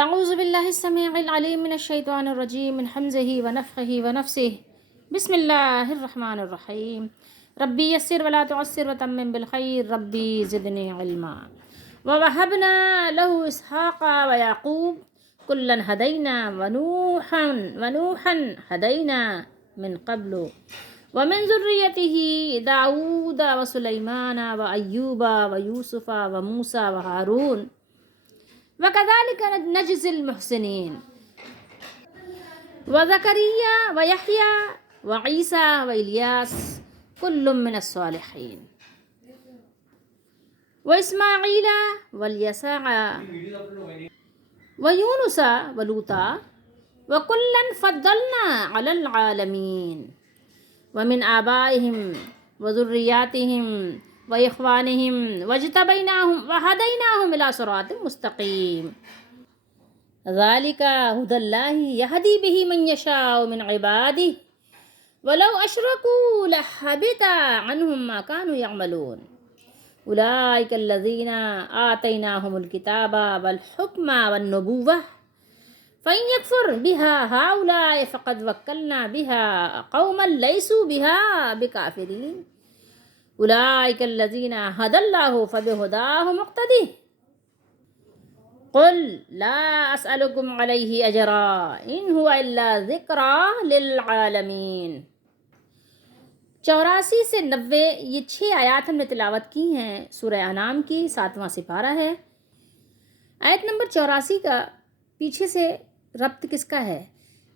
اعوذ باللہ السمیع العلیم من الشیطان الرجیم من حمزہ ونفخہ ونفسہ بسم اللہ الرحمن الرحیم ربی یسر ولا تعسر وتمم بالخیر ربی زدنی علما ووہبنا لہ اسحاق ویعقوب کلا ہدینا ونوحا ہدینا من قبل ومن ذریتہ داود وسلیمان وایوب ویوسف وموسیٰ وہارون وَكَذَلِكَ نَجْزِي الْمُحْسِنِينَ وَزَكَرِيَّا وَيَحْيَا وَعِيسَى وَإِلْيَاسَ كُلٌّ مِّنَ الصَّالِحِينَ وَإِسْمَاعِيلَ وَالْيَسَعَ وَيُونُسَ وَلُوطًا وَكُلًّا فَضَّلْنَا عَلَى الْعَالَمِينَ وَمِنْ آبَائِهِمْ وَذُرِّيَّاتِهِمْ وَإِخْوَانِهِمْ وَاجْتَبَيْنَاهُمْ وَهَدَيْنَاهُمْ إِلَى صِرَاطٍ مُسْتَقِيمٍ ذَلِكَ هُدَى اللَّهِ يَهْدِي بِهِ مَن يَشَاءُ مِنْ عِبَادِهِ وَلَوْ أَشْرَكُوا لَحَبِطَ عَنْهُمْ مَا كَانُوا يَعْمَلُونَ أُولَئِكَ الَّذِينَ آتَيْنَاهُمُ الْكِتَابَ وَالْحُكْمَ وَالنُّبُوَّةَ فَإِنْ يَكْفُرْ بِهَا هَؤُلَاءِ فَقَدْ وَكَّلْنَا بِهَا قَوْمًا لَيْسُوا بِهَا بِكَافِرِينَ أُولَئِكَ الَّذِينَ هَدَى اللَّهُ فَبِهُدَاهُ مُقْتَدِهْ قُلْ لَا أَسْأَلُكُمْ عَلَيْهِ أَجْرًا إِنْ هُوَ إِلَّا ذِكْرًا لِلْعَالَمِينَ 84 سے 90 یہ 6 آیات ہم نے تلاوت کی ہیں سورہ انعام کی 7واں سپارہ ہے۔ آیت نمبر 84 کا پیچھے سے ربط کس کا ہے؟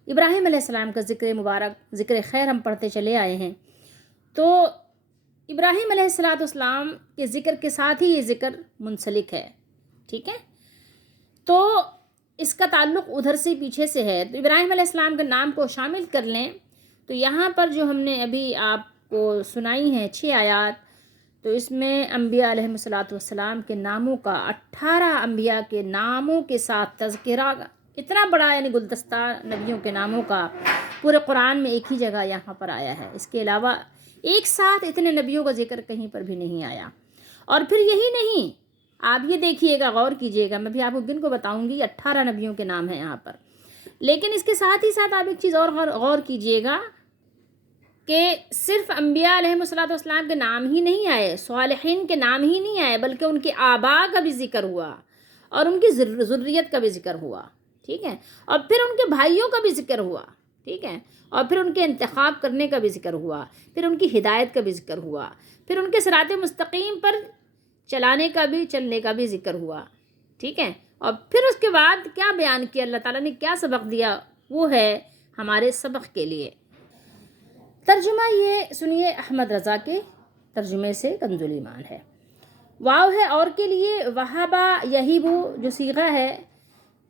ابراہیم علیہ السلام کا ذکر مبارک، ذکر خیر ہم پڑھتے چلے آئے ہیں، تو ابراہیم علیہ السلام کے ذکر کے ساتھ ہی یہ ذکر منسلک ہے، ٹھیک ہے؟ تو اس کا تعلق ادھر سے پیچھے سے ہے، تو ابراہیم علیہ السلام کے نام کو شامل کر لیں تو یہاں پر جو ہم نے ابھی آپ کو سنائی ہیں 6 آیات، تو اس میں انبیاء علیہ السلام کے ناموں کا 18 انبیاء کے ناموں کے ساتھ تذکرہ، اتنا بڑا یعنی گلدستہ نبیوں کے ناموں کا پورے قرآن میں ایک ہی جگہ یہاں پر آیا ہے، اس کے علاوہ ایک ساتھ اتنے نبیوں کا ذکر کہیں پر بھی نہیں آیا۔ اور پھر یہی نہیں، آپ یہ دیکھیے گا، غور کیجیے گا، میں بھی آپ کو گن کو بتاؤں گی، 18 نبیوں کے نام ہیں یہاں پر، لیکن اس کے ساتھ ہی ساتھ آپ ایک چیز اور غور کیجیے گا کہ صرف انبیاء علیہ السلام کے نام ہی نہیں آئے، صالحین کے نام ہی نہیں آئے، بلکہ ان کے آباء کا بھی ذکر ہوا اور ان کی ذریت کا بھی ذکر ہوا، ٹھیک ہے؟ اور پھر ان کے بھائیوں کا بھی ذکر ہوا، ٹھیک ہے؟ اور پھر ان کے انتخاب کرنے کا بھی ذکر ہوا، پھر ان کی ہدایت کا بھی ذکر ہوا، پھر ان کے صراط مستقیم پر چلنے کا بھی ذکر ہوا، ٹھیک ہے؟ اور پھر اس کے بعد کیا بیان کیا اللہ تعالیٰ نے، کیا سبق دیا، وہ ہے ہمارے سبق کے لیے۔ ترجمہ یہ سنیے احمد رضا کے ترجمے سے، کنز ایمان ہے۔ واو ہے اور کے لیے، وہابا یہیبو جو صیغہ ہے،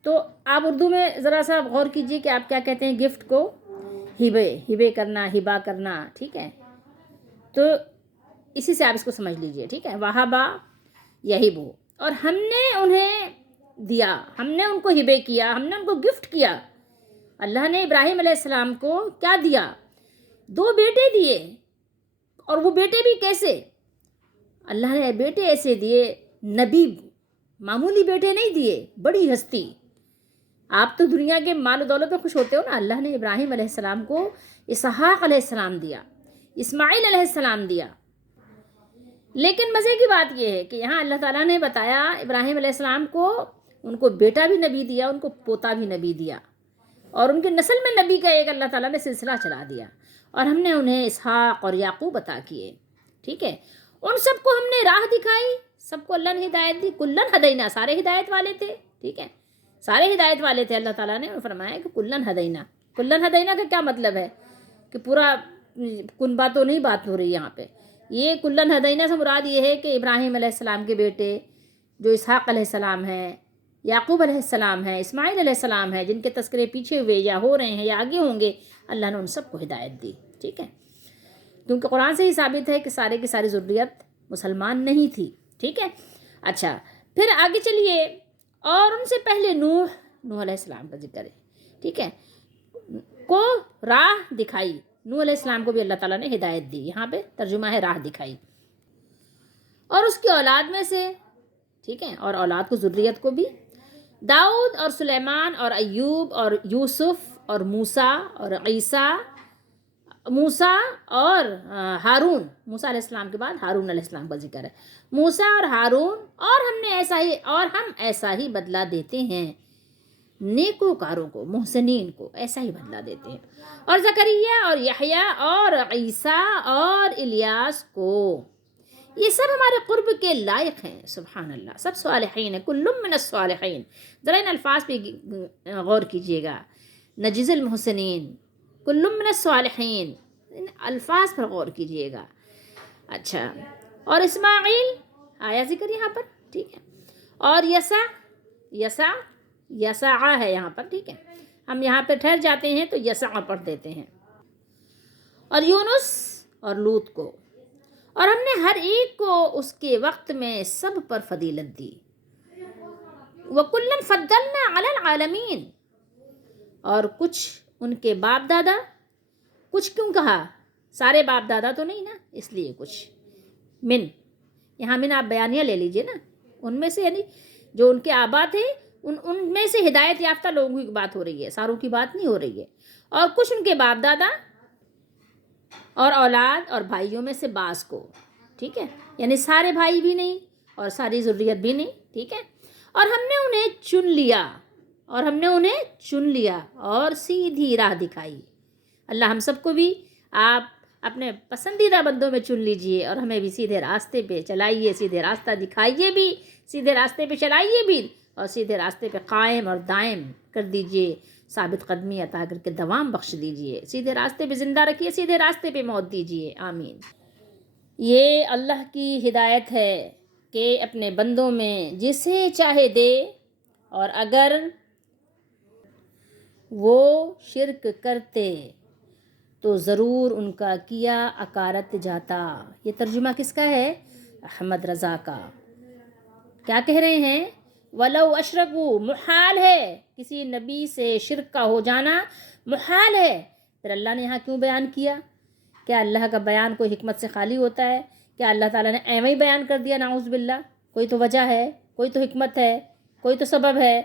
تو آپ اردو میں ذرا سا غور کیجئے کہ آپ کیا کہتے ہیں گفٹ کو، ہبے کرنا، ہبا کرنا، ٹھیک ہے؟ تو اسی سے آپ اس کو سمجھ لیجئے، ٹھیک ہے؟ وہابا یہیبو، اور ہم نے انہیں دیا، ہم نے ان کو ہبے کیا، ہم نے ان کو گفٹ کیا۔ اللہ نے ابراہیم علیہ السلام کو کیا دیا؟ 2 بیٹے دیے، اور وہ بیٹے بھی کیسے؟ اللہ نے بیٹے ایسے دیے، نبی، معمولی بیٹے نہیں دیے، بڑی ہستی۔ آپ تو دنیا کے مال و دولت میں خوش ہوتے ہو نا، اللہ نے ابراہیم علیہ السلام کو اسحاق علیہ السلام دیا، اسماعیل علیہ السلام دیا۔ لیکن مزے کی بات یہ ہے کہ یہاں اللہ تعالیٰ نے بتایا ابراہیم علیہ السلام کو، ان کو بیٹا بھی نبی دیا، ان کو پوتا بھی نبی دیا، اور ان کی نسل میں نبی کا ایک اللہ تعالیٰ نے سلسلہ چلا دیا، اور ہم نے انہیں اسحاق اور یعقوب عطا کیے، ٹھیک ہے؟ ان سب کو ہم نے راہ دکھائی، سب کو اللہ نے ہدایت دی، کلن ہدینا، سارے ہدایت والے تھے، ٹھیک ہے؟ سارے ہدایت والے تھے اللہ تعالیٰ نے، فرمایا کہ کلن ہدینا۔ کلن ہدینا کا کیا مطلب ہے کہ پورا کنبہ تو نہیں بات ہو رہی یہاں پہ، یہ کلن ہدینا سے مراد یہ ہے کہ ابراہیم علیہ السلام کے بیٹے جو اسحاق علیہ السلام ہیں، یعقوب علیہ السلام ہے، اسماعیل علیہ السلام ہے، جن کے تذکرے پیچھے ہوئے یا ہو رہے ہیں یا آگے ہوں گے، اللہ نے ان سب کو ہدایت دی، ٹھیک ہے؟ کیونکہ قرآن سے ہی ثابت ہے کہ سارے کی ساری ذریت مسلمان نہیں تھی، ٹھیک ہے؟ اچھا، پھر آگے چلیے، اور ان سے پہلے نوح علیہ السلام کا ذکر ہے، ٹھیک ہے؟ کو راہ دکھائی، نوح علیہ السلام کو بھی اللہ تعالیٰ نے ہدایت دی، یہاں پہ ترجمہ ہے راہ دکھائی، اور اس کی اولاد میں سے، ٹھیک ہے؟ اور اولاد کو ذریت کو بھی، داؤد اور سلیمان اور ایوب اور یوسف اور موسیٰ اور عیسیٰ، موسیٰ اور ہارون، موسیٰ علیہ السلام کے بعد ہارون علیہ السلام کا ذکر ہے، موسیٰ اور ہارون، اور ہم ایسا ہی بدلہ دیتے ہیں نیکوکاروں کو، محسنین کو ایسا ہی بدلہ دیتے ہیں، اور زکریا اور یحییٰ اور عیسیٰ اور الیاس کو، یہ سب ہمارے قرب کے لائق ہیں، سبحان اللہ، سب صالحین ہیں، کل من الصالحین۔ ذرا ان الفاظ پہ غور کیجئے گا، نجزی المحسنین، کل من الصالحین، ان الفاظ پر غور کیجئے گا۔ اچھا، اور اسماعیل آیا ذکر یہاں پر، ٹھیک ہے، اور یسع ہے یہاں پر، ٹھیک ہے، ہم یہاں پہ ٹھہر جاتے ہیں تو یسع پڑھ دیتے ہیں، اور یونس اور لوط کو، اور ہم نے ہر ایک کو اس کے وقت میں سب پر فضیلت دی، وَكُلًّا فَضَّلْنَا عَلَى الْعَالَمِينَ، اور کچھ ان کے باپ دادا، کچھ کیوں کہا، سارے باپ دادا تو نہیں نا، اس لیے کچھ من، یہاں من آپ بیانیہ لے لیجئے نا، ان میں سے یعنی جو ان کے آبا تھے ان میں سے ہدایت یافتہ لوگوں کی بات ہو رہی ہے، ساروں کی بات نہیں ہو رہی ہے، اور کچھ ان کے باپ دادا اور اولاد اور بھائیوں میں سے بعض کو، ٹھیک ہے، یعنی سارے بھائی بھی نہیں اور ساری ذریت بھی نہیں، ٹھیک ہے، اور ہم نے انہیں چن لیا اور سیدھی راہ دکھائی۔ اللہ ہم سب کو بھی آپ اپنے پسندیدہ بندوں میں چن لیجئے اور ہمیں بھی سیدھے راستے پہ چلائیے، سیدھے راستہ دکھائیے بھی، سیدھے راستے پہ چلائیے بھی، اور سیدھے راستے پہ قائم اور دائم کر دیجئے، ثابت قدمی عطا کر کے دوام بخش دیجئے، سیدھے راستے پہ زندہ رکھیے، سیدھے راستے پہ موت دیجئے، آمین۔ یہ اللہ کی ہدایت ہے کہ اپنے بندوں میں جسے چاہے دے، اور اگر وہ شرک کرتے تو ضرور ان کا کیا اکارت جاتا۔ یہ ترجمہ کس کا ہے؟ احمد رضا کا۔ کیا کہہ رہے ہیں؟ وَلَوْ أَشْرَكُوا، محال ہے کسی نبی سے شرک کا ہو جانا، محال ہے۔ پھر اللہ نے یہاں کیوں بیان کیا؟ کیا اللہ کا بیان کوئی حکمت سے خالی ہوتا ہے؟ کیا اللہ تعالیٰ نے ایویں ہی بیان کر دیا؟ نعوذ باللہ، کوئی تو وجہ ہے، کوئی تو حکمت ہے، کوئی تو سبب ہے۔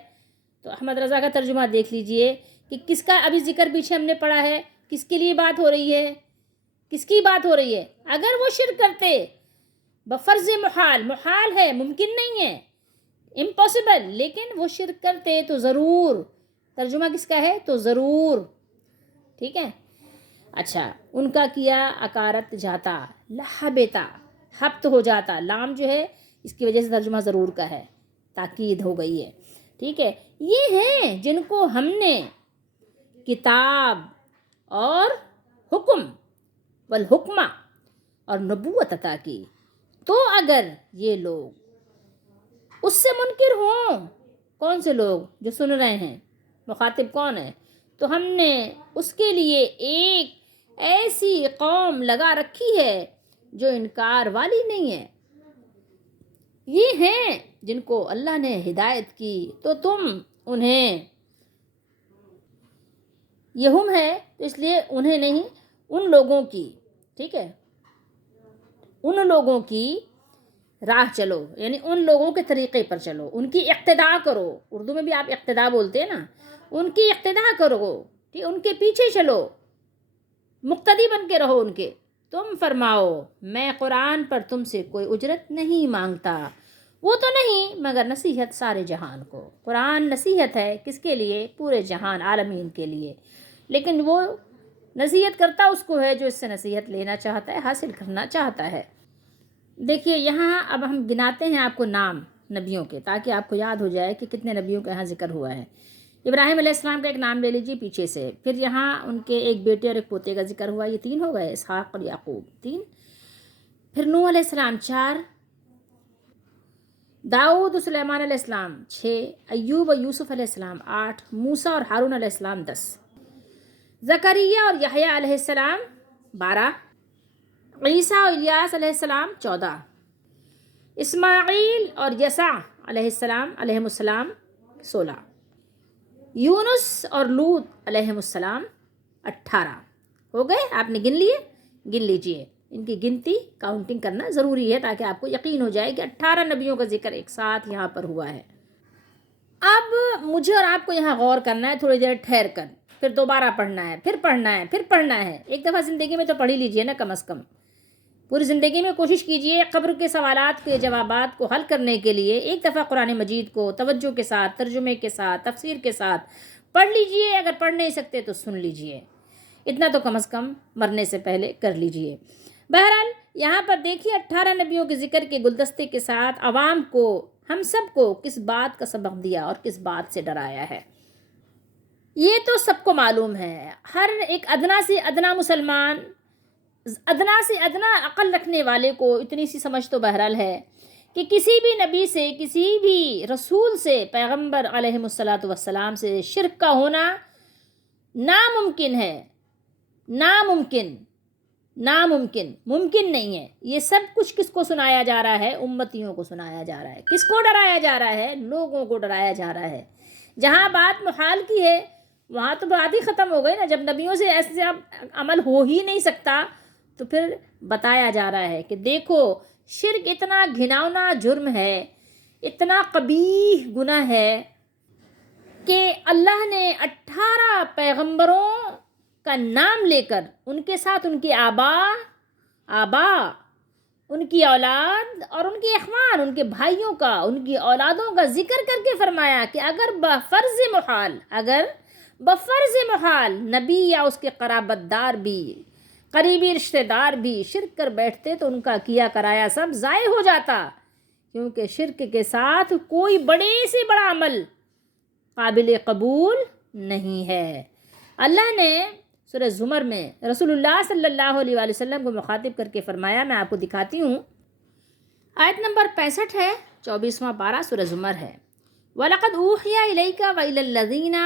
تو احمد رضا کا ترجمہ دیکھ لیجئے کہ کس کا ابھی ذکر پیچھے ہم نے پڑھا ہے، کس کے لیے بات ہو رہی ہے، کس کی بات ہو رہی ہے؟ اگر وہ شرک کرتے، بفرض محال ہے، ممکن نہیں ہے، امپاسبل، لیکن وہ شرک کرتے تو ضرور، ترجمہ کس کا ہے؟ تو ضرور، ٹھیک ہے۔ اچھا، ان کا کیا اکارت جاتا، لحبتا، حبت ہو جاتا، لام جو ہے اس کی وجہ سے ترجمہ ضرور کا ہے، تاکید ہو گئی ہے، ٹھیک ہے۔ یہ ہیں جن کو ہم نے کتاب اور حکم والحکمہ اور نبوت عطا کی، تو اگر یہ لوگ اس سے منکر ہوں، کون سے لوگ؟ جو سن رہے ہیں، مخاطب کون ہے؟ تو ہم نے اس کے لیے ایک ایسی قوم لگا رکھی ہے جو انکار والی نہیں ہے۔ یہ ہیں جن کو اللہ نے ہدایت کی تو تم انہیں، یہ ہم ہے تو اس لیے انہیں نہیں، ان لوگوں کی، ٹھیک ہے، ان لوگوں کی راہ چلو، یعنی ان لوگوں کے طریقے پر چلو، ان کی اقتداء کرو، اردو میں بھی آپ اقتداء بولتے ہیں نا، ان کی اقتداء کرو، ٹھیک، ان کے پیچھے چلو، مقتدی بن کے رہو ان کے۔ تم فرماؤ میں قرآن پر تم سے کوئی اجرت نہیں مانگتا، وہ تو نہیں مگر نصیحت سارے جہان کو۔ قرآن نصیحت ہے کس کے لیے؟ پورے جہان، عالمین کے لیے، لیکن وہ نصیحت کرتا اس کو ہے جو اس سے نصیحت لینا چاہتا ہے، حاصل کرنا چاہتا ہے۔ دیکھیے یہاں اب ہم گناتے ہیں آپ کو نام نبیوں کے، تاکہ آپ کو یاد ہو جائے کہ کتنے نبیوں کا یہاں ذکر ہوا ہے۔ ابراہیم علیہ السلام کا ایک نام لے لیجیے پیچھے سے، پھر یہاں ان کے ایک بیٹے اور ایک پوتے کا ذکر ہوا، یہ 3 ہو گئے، اسحاق اور یعقوب 3، پھر نوح علیہ السلام 4، داؤد و سلیمان علیہ السلام 6، ایوب و یوسف علیہ السلام 8، موسیٰ اور ہارون علیہ السلام 10، زکریا اور یحییٰ علیہ السلام 12، عیسیٰ اور الیاس علیہ السلام 14، اسماعیل اور یسع علیہم السلام 16، یونس اور لوط علیہم السلام 18 ہو گئے۔ آپ نے گن لیے؟ گن لیجئے، ان کی گنتی کاؤنٹنگ کرنا ضروری ہے تاکہ آپ کو یقین ہو جائے کہ 18 نبیوں کا ذکر ایک ساتھ یہاں پر ہوا ہے۔ اب مجھے اور آپ کو یہاں غور کرنا ہے تھوڑی دیر ٹھہر کر، پھر دوبارہ پڑھنا ہے، پھر پڑھنا ہے، پھر پڑھنا ہے. ایک دفعہ زندگی میں تو پڑھ ہی لیجئے نا، کم از کم پوری زندگی میں کوشش کیجئے قبر کے سوالات کے جوابات کو حل کرنے کے لیے ایک دفعہ قرآن مجید کو توجہ کے ساتھ، ترجمے کے ساتھ، تفسیر کے ساتھ پڑھ لیجئے. اگر پڑھ نہیں سکتے تو سن لیجئے، اتنا تو کم از کم مرنے سے پہلے کر لیجئے. بہرحال یہاں پر دیکھیے 18 نبیوں کے ذکر کے گلدستے کے ساتھ عوام کو، ہم سب کو کس بات کا سبق دیا اور کس بات سے ڈرایا ہے. یہ تو سب کو معلوم ہے. ہر ایک ادنا سے ادنا مسلمان، ادنا سے ادنا عقل رکھنے والے کو اتنی سی سمجھ تو بہرحال ہے کہ کسی بھی نبی سے، کسی بھی رسول سے، پیغمبر علیہ الصلاۃ والسلام سے شرک کا ہونا ناممکن ہے. ناممکن، ناممکن، ممکن نہیں ہے. یہ سب کچھ کس کو سنایا جا رہا ہے؟ امتیوں کو سنایا جا رہا ہے. کس کو ڈرایا جا رہا ہے؟ لوگوں کو ڈرایا جا رہا ہے. جہاں بات محال کی ہے وہاں تو بات ہی ختم ہو گئی نا. جب نبیوں سے ایسے عمل ہو ہی نہیں سکتا تو پھر بتایا جا رہا ہے کہ دیکھو شرک اتنا گھناؤنا جرم ہے، اتنا قبیح گناہ ہے کہ اللہ نے 18 پیغمبروں کا نام لے کر ان کے ساتھ ان کے آبا، ان کی اولاد اور ان کے اخوان، ان کے بھائیوں کا، ان کی اولادوں کا ذکر کر کے فرمایا کہ اگر بفرض محال نبی یا اس کے قرابت دار بھی، قریبی رشتہ دار بھی شرک کر بیٹھتے تو ان کا کیا کرایا سب ضائع ہو جاتا، کیونکہ شرک کے ساتھ کوئی بڑے سے بڑا عمل قابل قبول نہیں ہے. اللہ نے سورہ زمر میں رسول اللہ صلی اللہ علیہ وآلہ وسلم کو مخاطب کر کے فرمایا، میں آپ کو دکھاتی ہوں، آیت نمبر 65 ہے، 24واں پارہ سورہ زمر ہے. وَلَقَدْ أُوحِيَ إِلَيْكَ وَإِلَى الَّذِينَ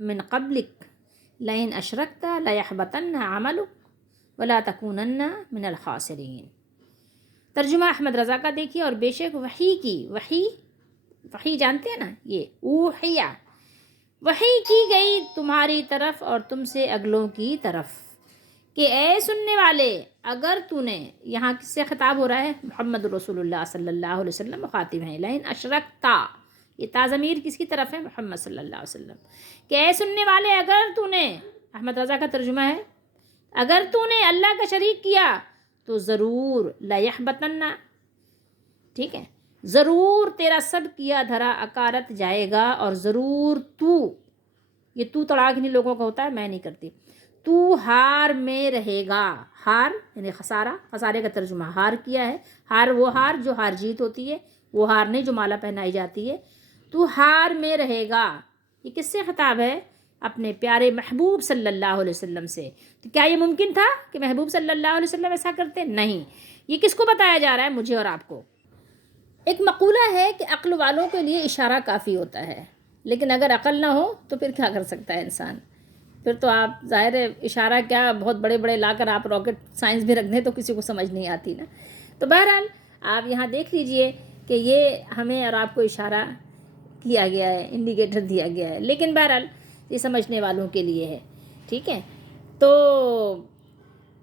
مِنْ قَبْلِكَ لَئِنْ أَشْرَكْتَ لَيَحْبَطَنَّ عَمَلُكَ وَلَا تَكُونَنَّ مِنَ الْخَاسِرِينَ. ترجمہ احمد رضا کا دیکھیے. اور بے شک وحی جانتے ہیں نا، یہ اوحیہ، وحی کی گئی تمہاری طرف اور تم سے اگلوں کی طرف کہ اے سننے والے، اگر تو نے، یہاں کس سے خطاب ہو رہا ہے؟ محمد رسول اللہ صلی اللہ علیہ وسلم مخاطب ہیں. لئن اشرکتا، یہ تازمیر کس کی طرف ہے؟ محمد صلی اللہ علیہ وسلم. کہ اے سننے والے، اگر تو نے، احمد رضا کا ترجمہ ہے، اگر تو نے اللہ کا شریک کیا تو ضرور لیحبطن، ٹھیک ہے، ضرور تیرا سب کیا دھرا اکارت جائے گا، اور ضرور یہ تو تڑاکنی لوگوں کا ہوتا ہے، میں نہیں کرتی، تو ہار میں رہے گا. ہار یعنی خسارے کا ترجمہ ہار کیا ہے. وہ ہار جو ہار جیت ہوتی ہے، وہ ہار نہیں جو مالا پہنائی جاتی ہے. تو ہار میں رہے گا. یہ کس سے خطاب ہے؟ اپنے پیارے محبوب صلی اللہ علیہ وسلم سے. تو کیا یہ ممکن تھا کہ محبوب صلی اللہ علیہ وسلم ایسا کرتے؟ نہیں. یہ کس کو بتایا جا رہا ہے؟ مجھے اور آپ کو. ایک مقولہ ہے کہ عقل والوں کے لیے اشارہ کافی ہوتا ہے، لیکن اگر عقل نہ ہو تو پھر کیا کر سکتا ہے انسان؟ پھر تو آپ ظاہر ہے اشارہ کیا، بہت بڑے بڑے لا کر آپ راکٹ سائنس بھی رکھ دیں تو کسی کو سمجھ نہیں آتی نا. تو بہرحال آپ یہاں دیکھ لیجئے کہ یہ ہمیں اور آپ کو اشارہ کیا گیا ہے، انڈیکیٹر دیا گیا ہے، لیکن بہرحال یہ سمجھنے والوں کے لیے ہے. ٹھیک ہے، تو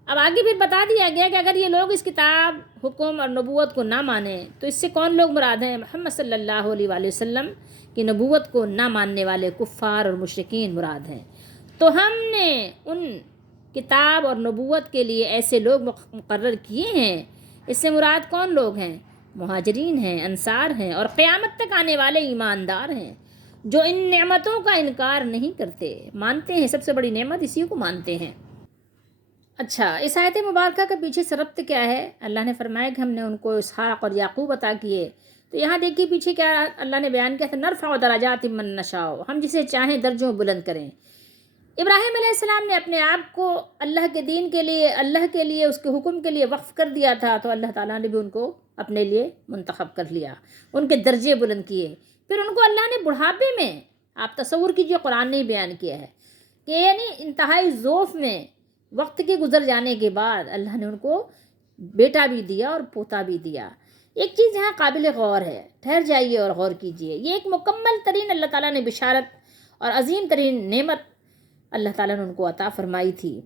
اب آگے پھر بتا دیا گیا کہ اگر یہ لوگ اس کتاب، حکم اور نبوت کو نہ مانیں تو اس سے کون لوگ مراد ہیں؟ محمد صلی اللہ علیہ وآلہ وسلم کی نبوت کو نہ ماننے والے کفار اور مشرکین مراد ہیں. تو ہم نے ان کتاب اور نبوت کے لیے ایسے لوگ مقرر کیے ہیں. اس سے مراد کون لوگ ہیں؟ مہاجرین ہیں، انصار ہیں، اور قیامت تک آنے والے ایماندار ہیں جو ان نعمتوں کا انکار نہیں کرتے، مانتے ہیں. سب سے بڑی نعمت اسی کو مانتے ہیں. اچھا، اس آیت مبارکہ کا پیچھے سے ربط کیا ہے؟ اللہ نے فرمایا کہ ہم نے ان کو اسحاق اور یعقوب عطا کیے. تو یہاں دیکھیے پیچھے کیا اللہ نے بیان کیا تھا، نرفع درجات من نشاء، ہم جسے چاہیں درجوں بلند کریں. ابراہیم علیہ السلام نے اپنے آپ کو اللہ کے دین کے لیے، اللہ کے لیے، اس کے حکم کے لیے وقف کر دیا تھا، تو اللہ تعالیٰ نے بھی ان کو اپنے لیے منتخب کر لیا، ان کے درجے بلند کیے. پھر ان کو اللہ نے بڑھاپے میں، آپ تصور کیجئے، قرآن نے بیان کیا ہے کہ یعنی انتہائی ذوف میں، وقت کے گزر جانے کے بعد اللہ نے ان کو بیٹا بھی دیا اور پوتا بھی دیا. ایک چیز یہاں قابل غور ہے، ٹھہر جائیے اور غور کیجئے. یہ ایک مکمل ترین اللہ تعالیٰ نے بشارت اور عظیم ترین نعمت اللہ تعالیٰ نے ان کو عطا فرمائی تھی.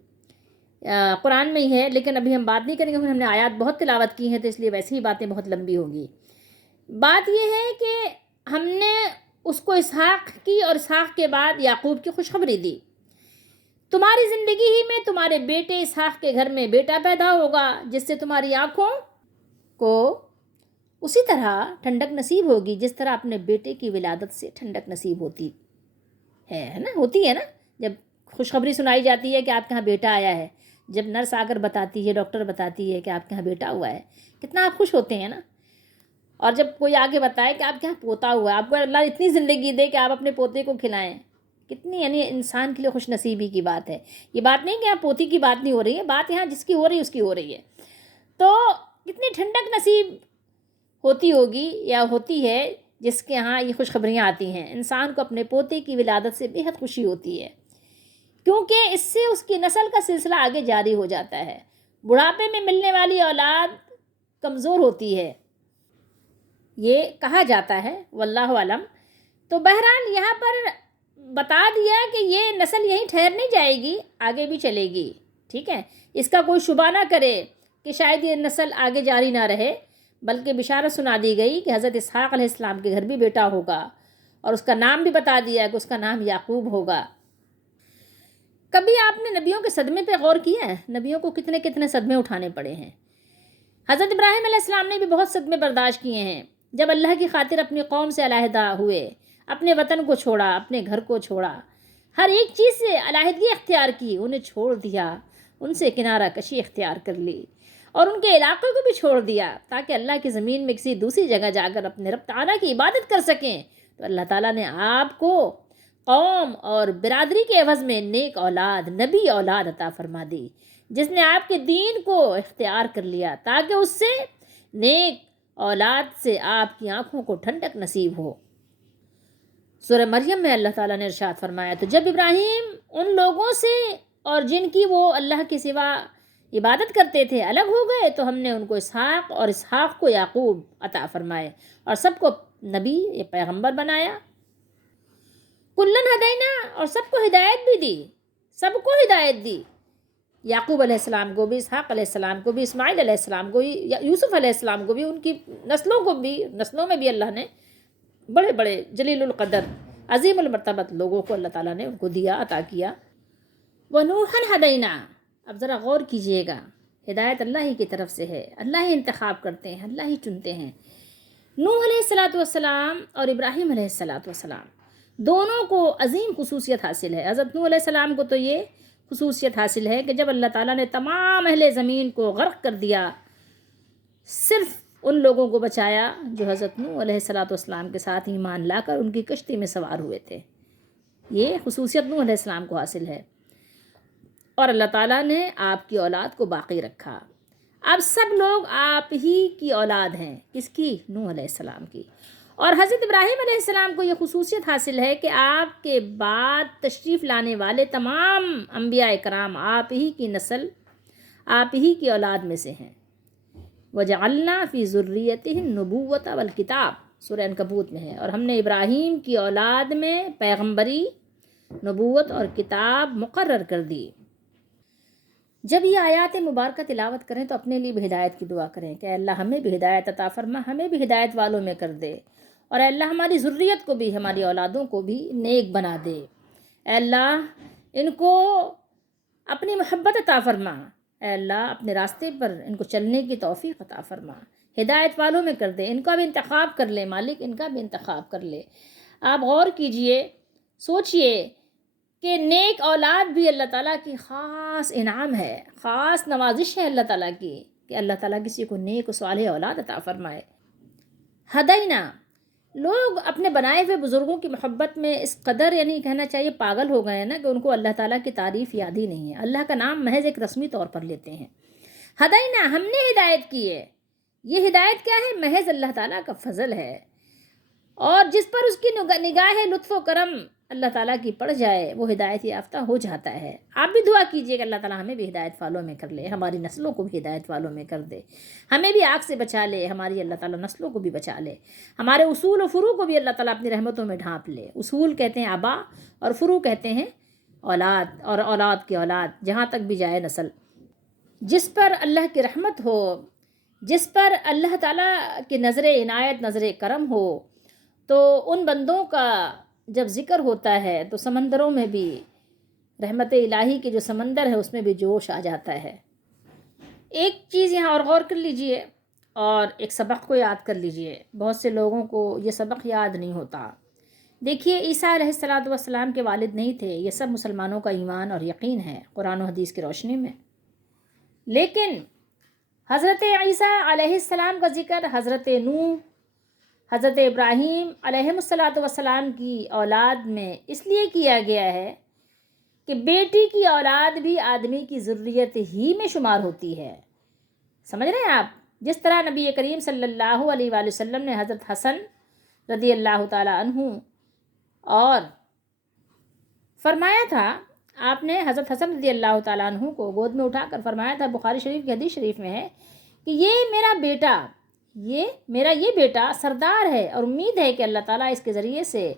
قرآن میں ہی ہے، لیکن ابھی ہم بات نہیں کریں گے کیونکہ ہم نے آیات بہت تلاوت کی ہیں، تو اس لیے ویسے ہی باتیں بہت لمبی ہوں گی. بات یہ ہے کہ ہم نے اس کو اسحاق کی اور اسحاق کے بعد یعقوب کی خوشخبری دی، تمہاری زندگی ہی میں تمہارے بیٹے اسحاق کے گھر میں بیٹا پیدا ہوگا جس سے تمہاری آنکھوں کو اسی طرح ٹھنڈک نصیب ہوگی جس طرح اپنے بیٹے کی ولادت سے ٹھنڈک نصیب ہوتی ہے نا، ہوتی ہے نا، جب خوشخبری سنائی جاتی ہے کہ آپ کے یہاں بیٹا آیا ہے، جب نرس آ کر بتاتی ہے، ڈاکٹر بتاتی ہے کہ آپ کے یہاں بیٹا ہوا ہے، کتنا آپ خوش ہوتے ہیں نا۔ اور جب کوئی آگے بتائے کہ آپ کے یہاں پوتا ہوا ہے، آپ کو اللہ اتنی زندگی دے کہ آپ اپنے پوتے کو کھلائیں، کتنی یعنی انسان کے لیے خوش نصیبی کی بات ہے۔ یہ بات نہیں کہ یہاں پوتی کی بات نہیں ہو رہی ہے، بات یہاں جس کی ہو رہی ہے اس کی ہو رہی ہے۔ تو کتنی ٹھنڈک نصیب ہوتی ہوگی یا ہوتی ہے جس کے ہاں یہ خوشخبریاں آتی ہیں۔ انسان کو اپنے پوتے کی ولادت سے بے حد خوشی ہوتی ہے، کیونکہ اس سے اس کی نسل کا سلسلہ آگے جاری ہو جاتا ہے۔ بڑھاپے میں ملنے والی اولاد کمزور ہوتی ہے، یہ کہا جاتا ہے، واللہ علم۔ تو بہرحال یہاں پر بتا دیا کہ یہ نسل یہیں ٹھہر نہیں جائے گی، آگے بھی چلے گی، ٹھیک ہے، اس کا کوئی شبہ نہ کرے کہ شاید یہ نسل آگے جاری نہ رہے، بلکہ بشارت سنا دی گئی کہ حضرت اسحاق علیہ السلام کے گھر بھی بیٹا ہوگا، اور اس کا نام بھی بتا دیا کہ اس کا نام یعقوب ہوگا۔ کبھی آپ نے نبیوں کے صدمے پہ غور کیا ہے؟ نبیوں کو کتنے کتنے صدمے اٹھانے پڑے ہیں۔ حضرت ابراہیم علیہ السلام نے بھی بہت صدمے برداشت کیے ہیں، جب اللہ کی خاطر اپنی قوم سے علیحدہ ہوئے، اپنے وطن کو چھوڑا، اپنے گھر کو چھوڑا، ہر ایک چیز سے علیحدگی اختیار کی، انہیں چھوڑ دیا، ان سے کنارہ کشی اختیار کر لی، اور ان کے علاقے کو بھی چھوڑ دیا تاکہ اللہ کی زمین میں کسی دوسری جگہ جا کر اپنے رب تعالیٰ کی عبادت کر سکیں۔ تو اللہ تعالیٰ نے آپ کو قوم اور برادری کے عوض میں نیک اولاد، نبی اولاد عطا فرما دی، جس نے آپ کے دین کو اختیار کر لیا تاکہ اس سے نیک اولاد سے آپ کی آنکھوں کو ٹھنڈک نصیب ہو۔ سورہ مریم میں اللہ تعالیٰ نے ارشاد فرمایا، تو جب ابراہیم ان لوگوں سے اور جن کی وہ اللہ کے سوا عبادت کرتے تھے الگ ہو گئے، تو ہم نے ان کو اسحاق اور اسحاق کو یعقوب عطا فرمائے اور سب کو نبی یا پیغمبر بنایا۔ کلن ہدینا، اور سب کو ہدایت بھی دی، سب کو ہدایت دی، یعقوب علیہ السلام کو بھی، اسحاق علیہ السلام کو بھی، اسماعیل علیہ السلام کو بھی، یوسف علیہ السلام کو بھی، ان کی نسلوں کو بھی، نسلوں میں بھی اللہ نے بڑے بڑے جلیل القدر عظیم المرتبت لوگوں کو اللہ تعالیٰ نے ان کو دیا، عطا کیا۔ وَنُوحًا ہدینا، اب ذرا غور کیجئے گا، ہدایت اللہ ہی کی طرف سے ہے، اللہ ہی انتخاب کرتے ہیں، اللہ ہی چنتے ہیں۔ نوح علیہ السلام اور ابراہیم علیہ السلام دونوں کو عظیم خصوصیت حاصل ہے۔ حضرت نوح علیہ السلام کو تو یہ خصوصیت حاصل ہے کہ جب اللہ تعالیٰ نے تمام اہل زمین کو غرق کر دیا، صرف ان لوگوں کو بچایا جو حضرت نوح علیہ السلام کے ساتھ ایمان لا کر ان کی کشتی میں سوار ہوئے تھے۔ یہ خصوصیت نوح علیہ السلام کو حاصل ہے، اور اللہ تعالیٰ نے آپ کی اولاد کو باقی رکھا۔ اب سب لوگ آپ ہی کی اولاد ہیں، کس کی؟ نوح علیہ السلام کی۔ اور حضرت ابراہیم علیہ السلام کو یہ خصوصیت حاصل ہے کہ آپ کے بعد تشریف لانے والے تمام انبیاء کرام آپ ہی کی نسل، آپ ہی کی اولاد میں سے ہیں۔ وَجَعَلْنَا فِي ذُرِّيَّتِهِ النُّبُوَّةَ وَالْكِتَابَ، سورہ عنکبوت میں ہے، اور ہم نے ابراہیم کی اولاد میں پیغمبری، نبوت اور کتاب مقرر کر دی۔ جب یہ آیات مبارکہ تلاوت کریں تو اپنے لیے بھی ہدایت کی دعا کریں کہ اے اللہ ہمیں بھی ہدایت عطا فرما، ہمیں بھی ہدایت والوں میں کر دے، اور اے اللہ ہماری ذریت کو بھی، ہماری اولادوں کو بھی نیک بنا دے۔ اے اللہ ان کو اپنی محبت عطا فرما، اے اللہ اپنے راستے پر ان کو چلنے کی توفیق عطا فرما، ہدایت والوں میں کر دے، ان کا بھی انتخاب کر لے مالک، ان کا بھی انتخاب کر لے۔ آپ غور کیجئے، سوچئے کہ نیک اولاد بھی اللہ تعالیٰ کی خاص انعام ہے، خاص نوازش ہے اللہ تعالیٰ کی، کہ اللہ تعالیٰ کسی کو نیک و صالح اولاد عطا فرمائے۔ ہدینا، لوگ اپنے بنائے ہوئے بزرگوں کی محبت میں اس قدر یعنی کہنا چاہیے پاگل ہو گئے ہیں نا کہ ان کو اللہ تعالیٰ کی تعریف یاد ہی نہیں ہے، اللہ کا نام محض ایک رسمی طور پر لیتے ہیں۔ ہدینا، ہم نے ہدایت کی ہے، یہ ہدایت کیا ہے؟ محض اللہ تعالیٰ کا فضل ہے، اور جس پر اس کی نگاہ لطف و کرم اللہ تعالیٰ کی پڑ جائے وہ ہدایت یافتہ ہو جاتا ہے۔ آپ بھی دعا کیجئے کہ اللہ تعالیٰ ہمیں بھی ہدایت والوں میں کر لے، ہماری نسلوں کو بھی ہدایت والوں میں کر دے، ہمیں بھی آگ سے بچا لے، ہماری اللہ تعالیٰ نسلوں کو بھی بچا لے، ہمارے اصول و فروع کو بھی اللہ تعالیٰ اپنی رحمتوں میں ڈھانپ لے۔ اصول کہتے ہیں آبا، اور فروع کہتے ہیں اولاد، اور اولاد کی اولاد، جہاں تک بھی جائے نسل۔ جس پر اللہ کی رحمت ہو، جس پر اللہ تعالیٰ کی نظر عنایت، نظر کرم ہو، تو ان بندوں کا جب ذکر ہوتا ہے تو سمندروں میں بھی رحمت الہی کے جو سمندر ہے اس میں بھی جوش آ جاتا ہے۔ ایک چیز یہاں اور غور کر لیجئے اور ایک سبق کو یاد کر لیجئے، بہت سے لوگوں کو یہ سبق یاد نہیں ہوتا۔ دیکھیے عیسیٰ علیہ السلام کے والد نہیں تھے، یہ سب مسلمانوں کا ایمان اور یقین ہے قرآن و حدیث کی روشنی میں، لیکن حضرت عیسیٰ علیہ السلام کا ذکر حضرت نوح، حضرت ابراہیم علیہ السلام کی اولاد میں اس لیے کیا گیا ہے کہ بیٹی کی اولاد بھی آدمی کی ذریت ہی میں شمار ہوتی ہے۔ سمجھ رہے ہیں آپ؟ جس طرح نبی کریم صلی اللہ علیہ وآلہ وسلم نے حضرت حسن رضی اللہ تعالی عنہ اور فرمایا تھا، آپ نے حضرت حسن رضی اللہ تعالیٰ عنہ کو گود میں اٹھا کر فرمایا تھا، بخاری شریف کی حدیث شریف میں ہے کہ یہ میرا بیٹا سردار ہے، اور امید ہے کہ اللہ تعالیٰ اس کے ذریعے سے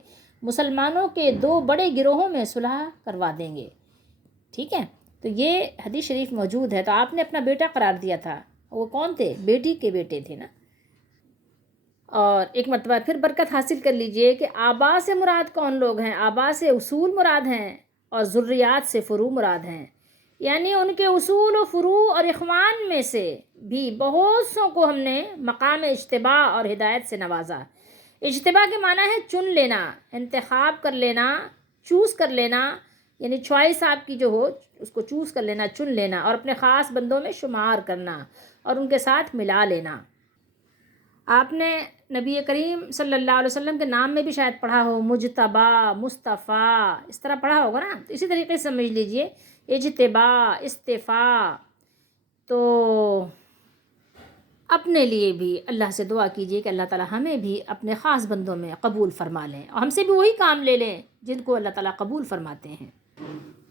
مسلمانوں کے 2 بڑے گروہوں میں صلح کروا دیں گے۔ ٹھیک ہے، تو یہ حدیث شریف موجود ہے، تو آپ نے اپنا بیٹا قرار دیا تھا۔ وہ کون تھے؟ بیٹی کے بیٹے تھے نا۔ اور ایک مرتبہ پھر برکت حاصل کر لیجئے کہ آبا سے مراد کون لوگ ہیں؟ آبا سے اصول مراد ہیں اور ذریات سے فروع مراد ہیں، یعنی ان کے اصول و فروع اور اخوان میں سے بھی بہت سوں کو ہم نے مقام اجتباء اور ہدایت سے نوازا۔ اجتباء کے معنی ہے چن لینا، انتخاب کر لینا، چوز کر لینا، یعنی چوائس آپ کی جو ہو اس کو چوز کر لینا، چن لینا، اور اپنے خاص بندوں میں شمار کرنا اور ان کے ساتھ ملا لینا۔ آپ نے نبی کریم صلی اللہ علیہ وسلم کے نام میں بھی شاید پڑھا ہو مجتبی، مصطفیٰ، اس طرح پڑھا ہوگا نا، تو اسی طریقے سے سمجھ لیجئے اجتباء، استفاء۔ تو اپنے لیے بھی اللہ سے دعا کیجئے کہ اللہ تعالیٰ ہمیں بھی اپنے خاص بندوں میں قبول فرما لیں، اور ہم سے بھی وہی کام لے لیں جن کو اللہ تعالیٰ قبول فرماتے ہیں۔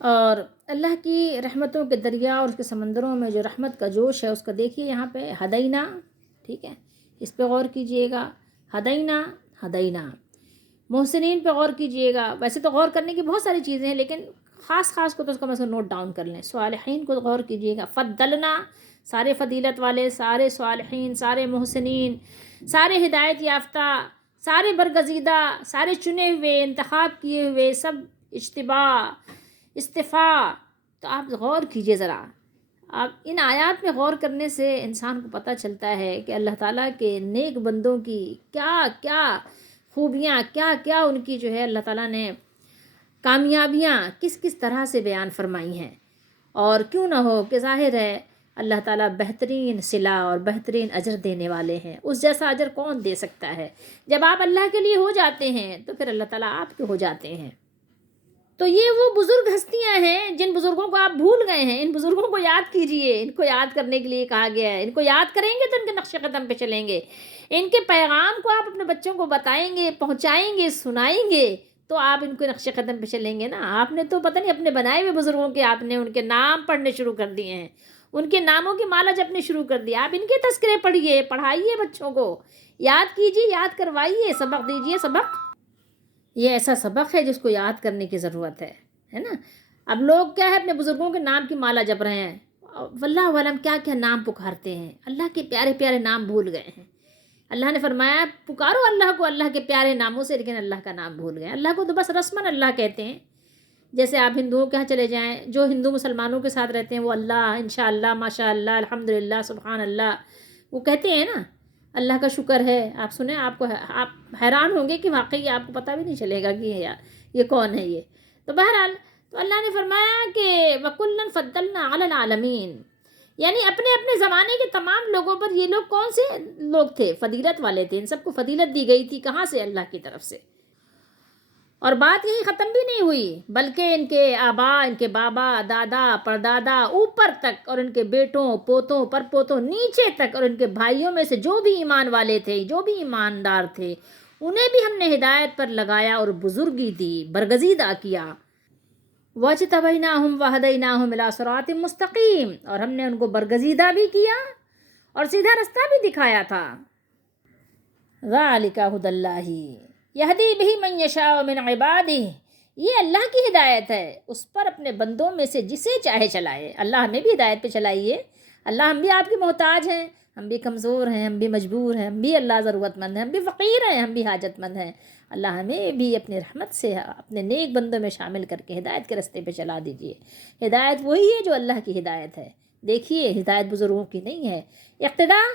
اور اللہ کی رحمتوں کے دریا اور اس کے سمندروں میں جو رحمت کا جوش ہے اس کا دیکھیے یہاں پہ ہدینا، ٹھیک ہے، اس پہ غور کیجئے گا، ہدینا محسنین پہ غور کیجئے گا۔ ویسے تو غور کرنے کی بہت ساری چیزیں ہیں، لیکن خاص کو تو اس کا مثلا نوٹ ڈاؤن کر لیں۔ صالحین کو غور کیجئے گا، فضلنا، سارے فضیلت والے، سارے صالحین، سارے محسنین، سارے ہدایت یافتہ، سارے برگزیدہ، سارے چنے ہوئے، انتخاب کیے ہوئے، سب اجتباء، استفاء۔ تو آپ غور کیجئے ذرا، آپ ان آیات میں غور کرنے سے انسان کو پتہ چلتا ہے کہ اللہ تعالیٰ کے نیک بندوں کی کیا کیا خوبیاں، کیا کیا ان کی جو ہے اللہ تعالیٰ نے کامیابیاں کس طرح سے بیان فرمائی ہیں۔ اور کیوں نہ ہو کہ ظاہر ہے اللہ تعالیٰ بہترین صلہ اور بہترین اجر دینے والے ہیں، اس جیسا اجر کون دے سکتا ہے؟ جب آپ اللہ کے لیے ہو جاتے ہیں تو پھر اللہ تعالیٰ آپ کے ہو جاتے ہیں۔ تو یہ وہ بزرگ ہستیاں ہیں جن بزرگوں کو آپ بھول گئے ہیں، ان بزرگوں کو یاد کیجئے، ان کو یاد کرنے کے لیے کہا گیا ہے۔ ان کو یاد کریں گے تو ان کے نقش قدم پہ چلیں گے، ان کے پیغام کو آپ اپنے بچوں کو بتائیں گے، پہنچائیں گے، سنائیں گے، تو آپ ان کے نقش قدم پہ چلیں گے نا۔ آپ نے تو پتہ نہیں اپنے بنائے ہوئے بزرگوں کے آپ نے ان کے نام پڑھنے شروع کر دیے ہیں، ان کے ناموں کی مالا جپنے شروع کر دیا۔ آپ ان کے تذکرے پڑھیے، پڑھائیے بچوں کو، یاد کیجئے، یاد کروائیے، سبق دیجئے۔ سبق یہ ایسا سبق ہے جس کو یاد کرنے کی ضرورت ہے نا۔ اب لوگ کیا ہے اپنے بزرگوں کے نام کی مالا جپ رہے ہیں، واللہ عالم کیا کیا نام پکارتے ہیں، اللہ کے پیارے پیارے نام بھول گئے ہیں۔ اللہ نے فرمایا پکارو اللہ کو اللہ کے پیارے ناموں سے، لیکن اللہ کا نام بھول گئے۔ اللہ کو تو بس رسماً اللہ کہتے ہیں۔ جیسے آپ ہندوؤں کے یہاں چلے جائیں، جو ہندو مسلمانوں کے ساتھ رہتے ہیں وہ اللہ، انشاءاللہ، ماشاءاللہ، الحمدللہ، سبحان اللہ، وہ کہتے ہیں نا، اللہ کا شکر ہے۔ آپ سنیں، آپ حیران ہوں گے کہ واقعی آپ کو پتہ بھی نہیں چلے گا کہ یہ کون ہے یہ۔ تو بہرحال تو اللہ نے فرمایا کہ وَكُلًّا فَضَّلْنَا عَلَى الْعَالَمِينَ، یعنی اپنے اپنے زمانے کے تمام لوگوں پر یہ لوگ کون سے لوگ تھے؟ فضیلت والے تھے، ان سب کو فضیلت دی گئی تھی، کہاں سے؟ اللہ کی طرف سے۔ اور بات یہی ختم بھی نہیں ہوئی، بلکہ ان کے آبا، ان کے بابا، دادا، پردادا، اوپر تک، اور ان کے بیٹوں، پوتوں، پرپوتوں، نیچے تک، اور ان کے بھائیوں میں سے جو بھی ایمان والے تھے، جو بھی ایماندار تھے، انہیں بھی ہم نے ہدایت پر لگایا اور بزرگی دی، برگزیدہ کیا۔ وَاجْتَبَيْنَاهُمْ وَهَدَيْنَاهُمْ إِلَىٰ صِرَاطٍ مُسْتَقِيمٍ، اور ہم نے ان کو برگزیدہ بھی کیا اور سیدھا رستہ بھی دکھایا تھا۔ ذَلِكَ هُدَى اللَّهِ يَهْدِي بِهِ مَن يَشَاءُ مِنْ عِبَادِهِ، یہ اللہ کی ہدایت ہے، اس پر اپنے بندوں میں سے جسے چاہے چلائے۔ اللہ ہمیں بھی ہدایت پہ چلائیے، اللہ ہم بھی آپ کے محتاج ہیں، ہم بھی کمزور ہیں، ہم بھی مجبور ہیں، ہم بھی اللہ ضرورت مند ہیں، ہم بھی فقیر ہیں، ہم بھی حاجت مند ہیں۔ اللہ ہمیں بھی اپنی رحمت سے اپنے نیک بندوں میں شامل کر کے ہدایت کے راستے پہ چلا دیجیے۔ ہدایت وہی ہے جو اللہ کی ہدایت ہے۔ دیکھیے ہدایت بزرگوں کی نہیں ہے، اقتداء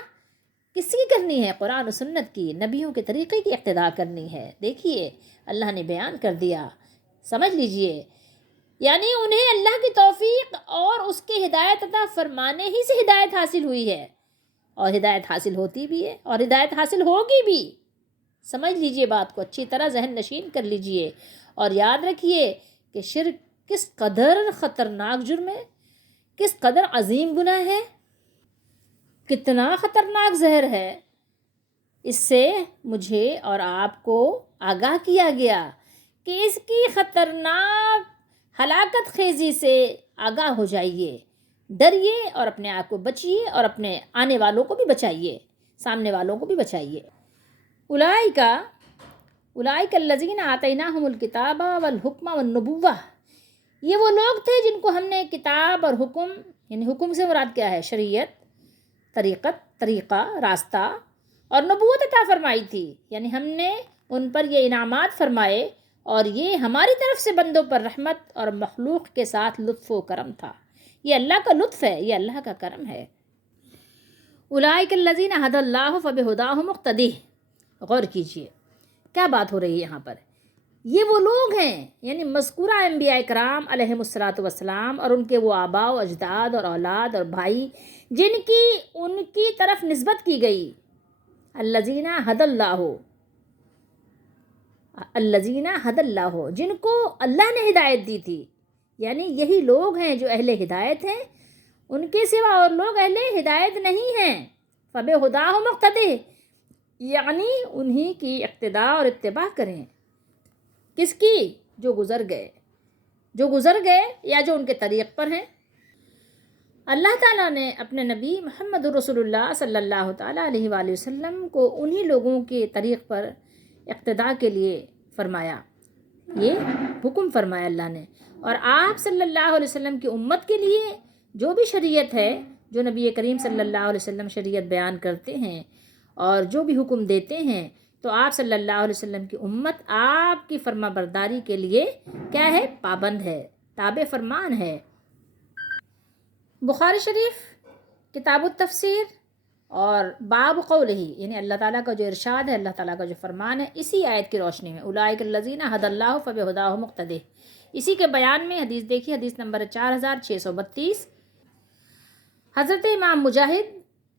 کس کی کرنی ہے؟ قرآن و سنت کی، نبیوں کے طریقے کی اقتداء کرنی ہے۔ دیکھیے اللہ نے بیان کر دیا، سمجھ لیجئے، یعنی انہیں اللہ کی توفیق اور اس کے ہدایت عطا فرمانے ہی سے ہدایت حاصل ہوئی ہے، اور ہدایت حاصل ہوتی بھی ہے اور ہدایت حاصل ہوگی بھی۔ سمجھ لیجئے بات کو، اچھی طرح ذہن نشین کر لیجئے، اور یاد رکھیے کہ شرک کس قدر خطرناک جرم ہے، کس قدر عظیم گناہ ہے، کتنا خطرناک زہر ہے۔ اس سے مجھے اور آپ کو آگاہ کیا گیا کہ اس کی خطرناک ہلاکت خیزی سے آگاہ ہو جائیے، ڈریے اور اپنے آپ کو بچیے اور اپنے آنے والوں کو بھی بچائیے، سامنے والوں کو بھی بچائیے۔ اولئک الذین آتیناہم الکتاب والحکم والنبوہ، یہ وہ لوگ تھے جن کو ہم نے کتاب اور حکم، یعنی حکم سے مراد کیا ہے؟ شریعت، طریقہ، راستہ، اور نبوت عطا فرمائی تھی، یعنی ہم نے ان پر یہ انعامات فرمائے، اور یہ ہماری طرف سے بندوں پر رحمت اور مخلوق کے ساتھ لطف و کرم تھا۔ یہ اللہ کا لطف ہے، یہ اللہ کا کرم ہے۔ اولئک الذین ھدی اللہ فبہداہ مقتدی، غور کیجئے کیا بات ہو رہی ہے یہاں پر۔ یہ وہ لوگ ہیں، یعنی مذکورہ انبیاء کرام علیہم الصلاۃ والسلام اور ان کے وہ آباء و اجداد اور اولاد اور بھائی جن کی ان کی طرف نسبت کی گئی۔ الذین ھدی اللہ، الذین ھدی اللہ، جن کو اللہ نے ہدایت دی تھی، یعنی یہی لوگ ہیں جو اہل ہدایت ہیں، ان کے سوا اور لوگ اہل ہدایت نہیں ہیں۔ فبہداہ مقتدی، یعنی انہی کی اقتداء اور اتباع کریں۔ کس کی؟ جو گزر گئے یا جو ان کے طریق پر ہیں۔ اللہ تعالیٰ نے اپنے نبی محمد رسول اللہ صلی اللہ تعالیٰ علیہ وآلہ وسلم کو انہی لوگوں کے طریق پر اقتداء کے لیے فرمایا، یہ حکم فرمایا اللہ نے، اور آپ صلی اللہ علیہ وسلم کی امت کے لیے جو بھی شریعت ہے، جو نبی کریم صلی اللہ علیہ وسلم شریعت بیان کرتے ہیں اور جو بھی حکم دیتے ہیں، تو آپ صلی اللہ علیہ وسلم کی امت آپ کی فرما برداری کے لیے کیا ہے؟ پابند ہے، تابع فرمان ہے۔ بخاری شریف کتاب التفسیر اور باب قولہ، یعنی اللہ تعالیٰ کا جو ارشاد ہے، اللہ تعالیٰ کا جو فرمان ہے، اسی آیت کی روشنی میں اولئک الذین ھدی اللہ فبہداہ مقتدی، اسی کے بیان میں حدیث دیکھیے، حدیث نمبر 4632۔ حضرت امام مجاہد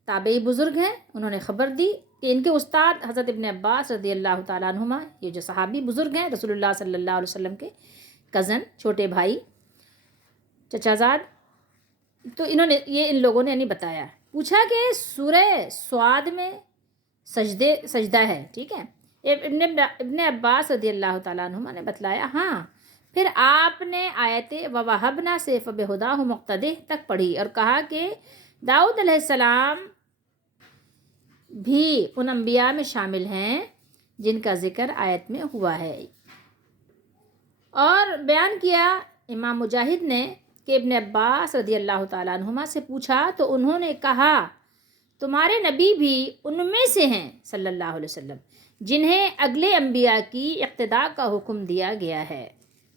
تابعی بزرگ ہیں، انہوں نے خبر دی کہ ان کے استاد حضرت ابن عباس رضی اللہ تعالیٰ عنہما، یہ جو صحابی بزرگ ہیں، رسول اللہ صلی اللہ علیہ وسلم کے کزن، چھوٹے بھائی، چچا زاد، تو ان لوگوں نے بتایا، پوچھا کہ سورہ سعد میں سجدہ ہے، ٹھیک ہے؟ ابن عباس رضی اللہ تعالیٰ عنہما نے بتلایا ہاں۔ پھر آپ نے آیت وَوَهَبْنَا سے فَبِهُدَاهُ مُقْتَدِهْ تک پڑھی اور کہا کہ داؤد علیہ السلام بھی ان انبیاء میں شامل ہیں جن کا ذکر آیت میں ہوا ہے، اور بیان کیا امام مجاہد نے کہ ابن عباس رضی اللہ تعالیٰ عنہما سے پوچھا تو انہوں نے کہا تمہارے نبی بھی ان میں سے ہیں صلی اللہ علیہ وسلم جنہیں اگلے انبیاء کی اقتداء کا حکم دیا گیا ہے۔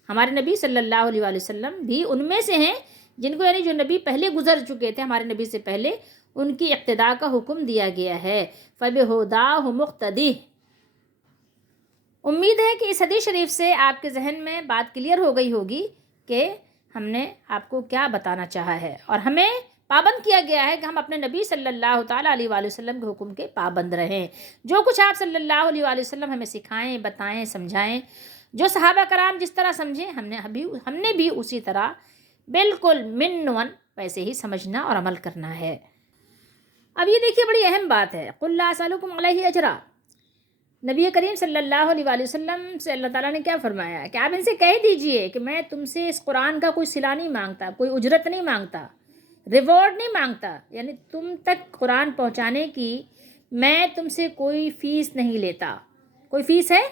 ہمارے نبی صلی اللہ علیہ وآلہ وسلم بھی ان میں سے ہیں جن کو، یعنی جو نبی پہلے گزر چکے تھے ہمارے نبی سے پہلے، ان کی اقتداء کا حکم دیا گیا ہے۔ فَبِهُدَاهُ مُقْتَدِي۔ امید ہے کہ اس حدیث شریف سے آپ کے ذہن میں بات کلیئر ہو گئی ہوگی کہ ہم نے آپ کو کیا بتانا چاہا ہے، اور ہمیں پابند کیا گیا ہے کہ ہم اپنے نبی صلی اللہ تعالیٰ علیہ وآلہ وسلم کے حکم کے پابند رہیں۔ جو کچھ آپ صلی اللہ علیہ وآلہ وسلم ہمیں سکھائیں، بتائیں، سمجھائیں، جو صحابہ کرام جس طرح سمجھیں ہم نے بھی اسی طرح بالکل من ون ویسے ہی سمجھنا اور عمل کرنا ہے۔ اب یہ دیکھیے بڑی اہم بات ہے، قُلْ لَا أَسْأَلُكُمْ عَلَيْهِ أَجْرًا۔ نبی کریم صلی اللہ علیہ وآلہ وسلم سے اللہ تعالیٰ نے کیا فرمایا کہ آپ ان سے کہہ دیجئے کہ میں تم سے اس قرآن کا کوئی صلہ نہیں مانگتا، کوئی اجرت نہیں مانگتا، ریوارڈ نہیں مانگتا، یعنی تم تک قرآن پہنچانے کی میں تم سے کوئی فیس نہیں لیتا۔ کوئی فیس ہے؟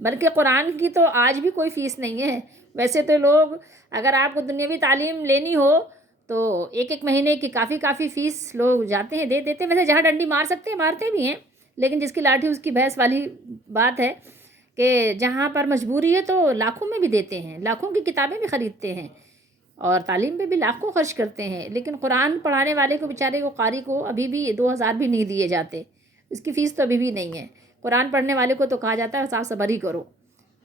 بلکہ قرآن کی تو آج بھی کوئی فیس نہیں ہے۔ ویسے تو لوگ اگر آپ کو دنیاوی تعلیم لینی ہو تو ایک ایک مہینے کی کافی فیس لوگ جاتے ہیں دے دیتے ہیں. ویسے جہاں ڈنڈی مار سکتے ہیں مارتے بھی ہیں، لیکن جس کی لاٹھی اس کی بھینس والی بات ہے کہ جہاں پر مجبوری ہے تو لاکھوں میں بھی دیتے ہیں، لاکھوں کی کتابیں بھی خریدتے ہیں اور تعلیم پہ بھی لاکھوں خرچ کرتے ہیں. لیکن قرآن پڑھانے والے کو بیچارے کو قاری کو ابھی بھی 2,000 بھی نہیں دیے جاتے، اس کی فیس تو ابھی بھی نہیں ہے. قرآن پڑھنے والے کو تو کہا جاتا ہے صاف صبر ہی کرو.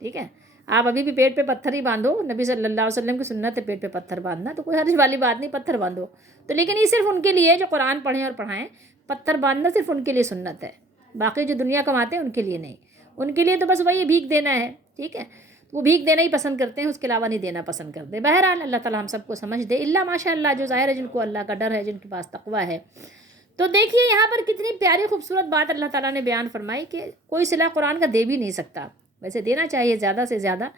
ٹھیک ہے، آپ ابھی بھی پیٹ پہ پتھر ہی باندھو، نبی صلی اللہ علیہ وسلم کی سنت ہے پیٹ پہ پتھر باندھنا، تو کوئی حرج والی بات نہیں، پتھر باندھو. تو لیکن یہ صرف ان کے لیے جو قرآن پڑھیں اور پڑھائیں، پتھر باندھنا صرف ان کے لیے سنت ہے، باقی جو دنیا کماتے ہیں ان کے لیے نہیں. ان کے لیے تو بس وہی بھیک دینا ہے. ٹھیک ہے، وہ بھیک دینا ہی پسند کرتے ہیں، اس کے علاوہ نہیں دینا پسند کرتے. بہرحال اللہ تعالیٰ ہم سب کو سمجھ دے، اللہ ماشاء اللہ جو ظاہر ہے جن کو اللہ کا ڈر ہے، جن کے پاس تقویٰ ہے. تو دیکھیے یہاں پر کتنی پیاری خوبصورت بات اللہ تعالیٰ نے بیان فرمائی کہ کوئی صلہ قرآن کا دے بھی نہیں سکتا. ویسے دینا چاہیے زیادہ سے زیادہ،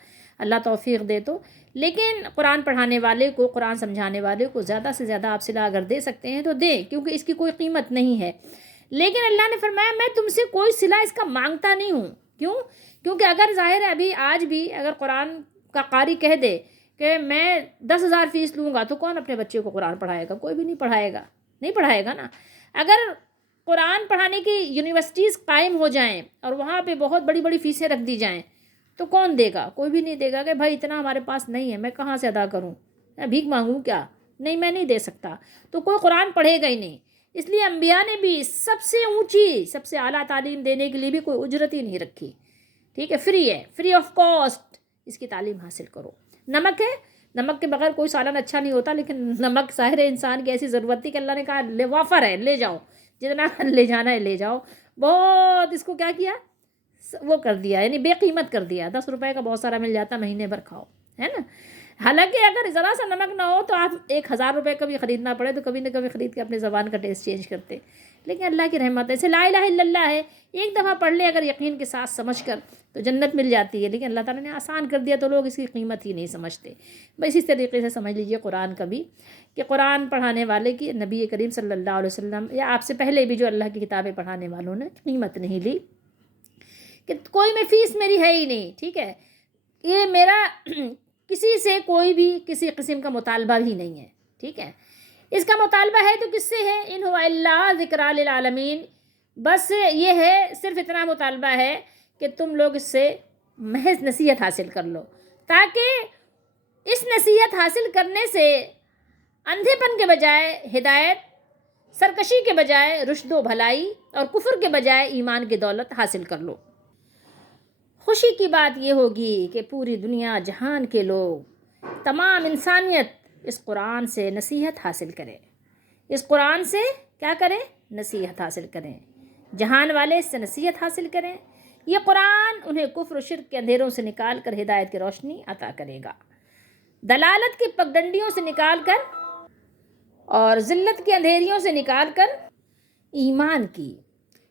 اللہ توفیق دے تو، لیکن قرآن پڑھانے والے کو، قرآن سمجھانے والے کو زیادہ سے زیادہ آپ صلہ اگر دے سکتے ہیں تو دیں، کیونکہ اس کی کوئی قیمت نہیں ہے. لیکن اللہ نے فرمایا میں تم سے کوئی صلہ اس کا مانگتا نہیں ہوں. کیوں؟ کیونکہ اگر ظاہر ہے ابھی آج بھی اگر قرآن کا قاری کہہ دے کہ میں 10,000 فیس لوں گا تو کون اپنے بچے کو قرآن پڑھائے گا؟ کوئی بھی نہیں پڑھائے گا، نہیں پڑھائے گا نا. اگر قرآن پڑھانے کی یونیورسٹیز قائم ہو جائیں اور وہاں پہ بہت بڑی بڑی فیسیں رکھ دی جائیں تو کون دے گا؟ کوئی بھی نہیں دے گا کہ بھائی اتنا ہمارے پاس نہیں ہے، میں کہاں سے ادا کروں، میں بھیک مانگوں کیا؟ نہیں، میں نہیں دے سکتا. تو کوئی قرآن پڑھے گا ہی نہیں. اس لیے انبیاء نے بھی سب سے اونچی، سب سے اعلیٰ تعلیم دینے کے لیے بھی کوئی اجرت ہی نہیں رکھی. ٹھیک ہے، فری ہے، فری آف کاسٹ اس کی تعلیم حاصل کرو. نمک ہے، نمک کے بغیر کوئی سالن اچھا نہیں ہوتا، لیکن نمک ظاہر ہے انسان کی ایسی ضرورت تھی کہ اللہ نے کہا وافر ہے، لے جاؤ جتنا لے جانا ہے لے جاؤ. بہت اس کو کیا کیا، وہ کر دیا، یعنی بے قیمت کر دیا. 10 روپے کا بہت سارا مل جاتا، مہینے بھر کھاؤ، ہے نا. حالانکہ اگر ذرا سا نمک نہ ہو تو آپ 1,000 روپے کا بھی خریدنا پڑے تو کبھی نہ کبھی خرید کے اپنے زبان کا ٹیسٹ چینج کرتے. لیکن اللہ کی رحمت ہے، اسے لا الہ الا اللہ ہے، ایک دفعہ پڑھ لے اگر یقین کے ساتھ سمجھ کر تو جنت مل جاتی ہے. لیکن اللہ تعالیٰ نے آسان کر دیا تو لوگ اس کی قیمت ہی نہیں سمجھتے. بس اسی طریقے سے سمجھ لیجئے قرآن کا بھی، کہ قرآن پڑھانے والے کی نبی کریم صلی اللہ علیہ وسلم یا آپ سے پہلے بھی جو اللہ کی کتابیں پڑھانے والوں نے قیمت نہیں لی، کہ کوئی میں فیس میری ہے ہی نہیں. ٹھیک ہے، یہ میرا کسی سے کوئی بھی کسی قسم کا مطالبہ بھی نہیں ہے. ٹھیک ہے، اس کا مطالبہ ہے تو کس سے ہے؟ ان هو الا ذکر للعالمین. بس یہ ہے، صرف اتنا مطالبہ ہے کہ تم لوگ اس سے محض نصیحت حاصل کر لو، تاکہ اس نصیحت حاصل کرنے سے اندھے پن کے بجائے ہدایت، سرکشی کے بجائے رشد و بھلائی، اور کفر کے بجائے ایمان کی دولت حاصل کر لو. خوشی کی بات یہ ہوگی کہ پوری دنیا جہان کے لوگ، تمام انسانیت اس قرآن سے نصیحت حاصل کرے. اس قرآن سے کیا کریں؟ نصیحت حاصل کریں. جہان والے اس سے نصیحت حاصل کریں. یہ قرآن انہیں کفر و شرک کے اندھیروں سے نکال کر ہدایت کی روشنی عطا کرے گا، دلالت کی پگڈنڈیوں سے نکال کر اور ذلت کے اندھیریوں سے نکال کر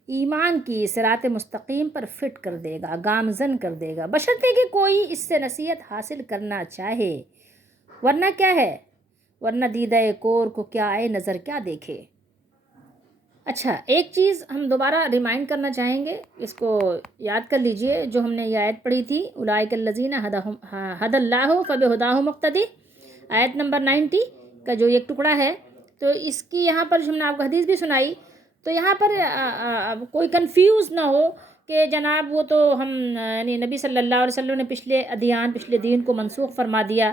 ایمان کی صراط مستقیم پر فٹ کر دے گا، گامزن کر دے گا، بشرطے کہ کوئی اس سے نصیحت حاصل کرنا چاہے. ورنہ کیا ہے؟ ورنہ دیدہ کور کو کیا آئے، نظر کیا دیکھے. اچھا، ایک چیز ہم دوبارہ ریمائنڈ کرنا چاہیں گے، اس کو یاد کر لیجئے جو ہم نے یہ آیت پڑھی تھی، اولئک الذین ھدی اللہ فبہداہ مقتدی، آیت نمبر 90 کا جو ایک ٹکڑا ہے. تو اس کی یہاں پر ہم نے آپ کو حدیث بھی سنائی، تو یہاں پر کوئی کنفیوز نہ ہو کہ جناب وہ تو ہم یعنی نبی صلی اللہ علیہ وسلم نے پچھلے دین کو منسوخ فرما دیا،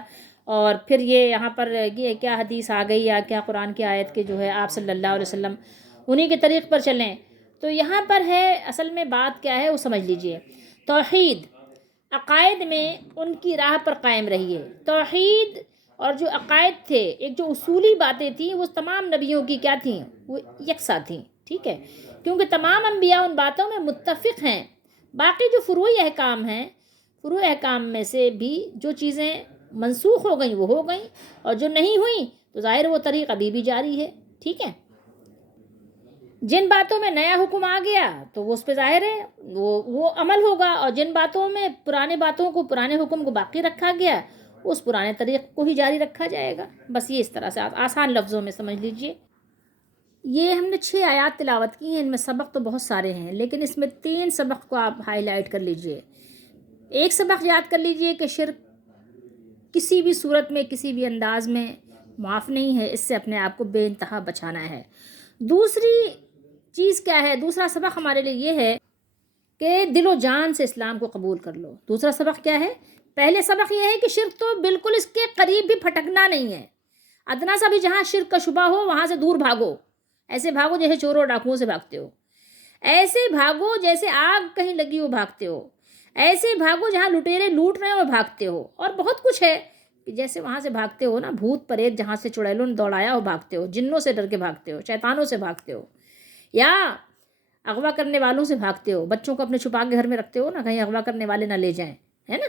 اور پھر یہ یہاں پر یہ کیا حدیث آ گئی یا کیا قرآن کی آیت کے جو ہے آپ صلی اللہ علیہ وسلم انہی کے طریق پر چلیں. تو یہاں پر ہے اصل میں بات کیا ہے وہ سمجھ لیجئے. توحید، عقائد میں ان کی راہ پر قائم رہیے. توحید اور جو عقائد تھے، ایک جو اصولی باتیں تھیں، وہ تمام نبیوں کی کیا تھیں؟ وہ یکساں تھیں. ٹھیک ہے، کیونکہ تمام انبیاء ان باتوں میں متفق ہیں. باقی جو فروعی احکام ہیں، فروعی احکام میں سے بھی جو چیزیں منسوخ ہو گئیں وہ ہو گئیں، اور جو نہیں ہوئیں تو ظاہر وہ طریق ابھی بھی جاری ہے. ٹھیک ہے، جن باتوں میں نیا حکم آ گیا تو وہ اس پہ ظاہر ہے وہ عمل ہوگا، اور جن باتوں میں پرانے حکم کو باقی رکھا گیا اس پرانے طریق کو ہی جاری رکھا جائے گا. بس یہ اس طرح سے آسان لفظوں میں سمجھ لیجئے. یہ ہم نے 6 آیات تلاوت کی ہیں، ان میں سبق تو بہت سارے ہیں، لیکن اس میں 3 سبق کو آپ ہائی لائٹ کر لیجئے. ایک سبق یاد کر لیجئے کہ شرک کسی بھی صورت میں، کسی بھی انداز میں معاف نہیں ہے، اس سے اپنے آپ کو بے انتہا بچانا ہے۔ دوسری چیز کیا ہے؟ دوسرا سبق ہمارے لیے یہ ہے کہ دل و جان سے اسلام کو قبول کر لو۔ دوسرا سبق کیا ہے؟ پہلے سبق یہ ہے کہ شرک تو بالکل اس کے قریب بھی پھٹکنا نہیں ہے، ادنا سا بھی جہاں شرک کا شبہ ہو وہاں سے دور بھاگو، ایسے بھاگو جیسے چوروں ڈاکوؤں سے بھاگتے ہو، ایسے بھاگو جیسے آگ کہیں لگی ہو بھاگتے ہو، ایسے بھاگو جہاں لٹیرے لوٹ رہے ہو بھاگتے ہو، اور بہت کچھ ہے کہ جیسے وہاں سے بھاگتے ہو نا، بھوت پریت جہاں سے چڑیلوں نے دوڑایا ہو بھاگتے ہو، جنوں سے ڈر کے بھاگتے ہو، شیطانوں سے بھاگتے ہو، یا اغوا کرنے والوں سے بھاگتے ہو، بچوں کو اپنے چھپا کے گھر میں رکھتے ہو نا، کہیں اغوا کرنے والے نہ لے جائیں، ہے نا؟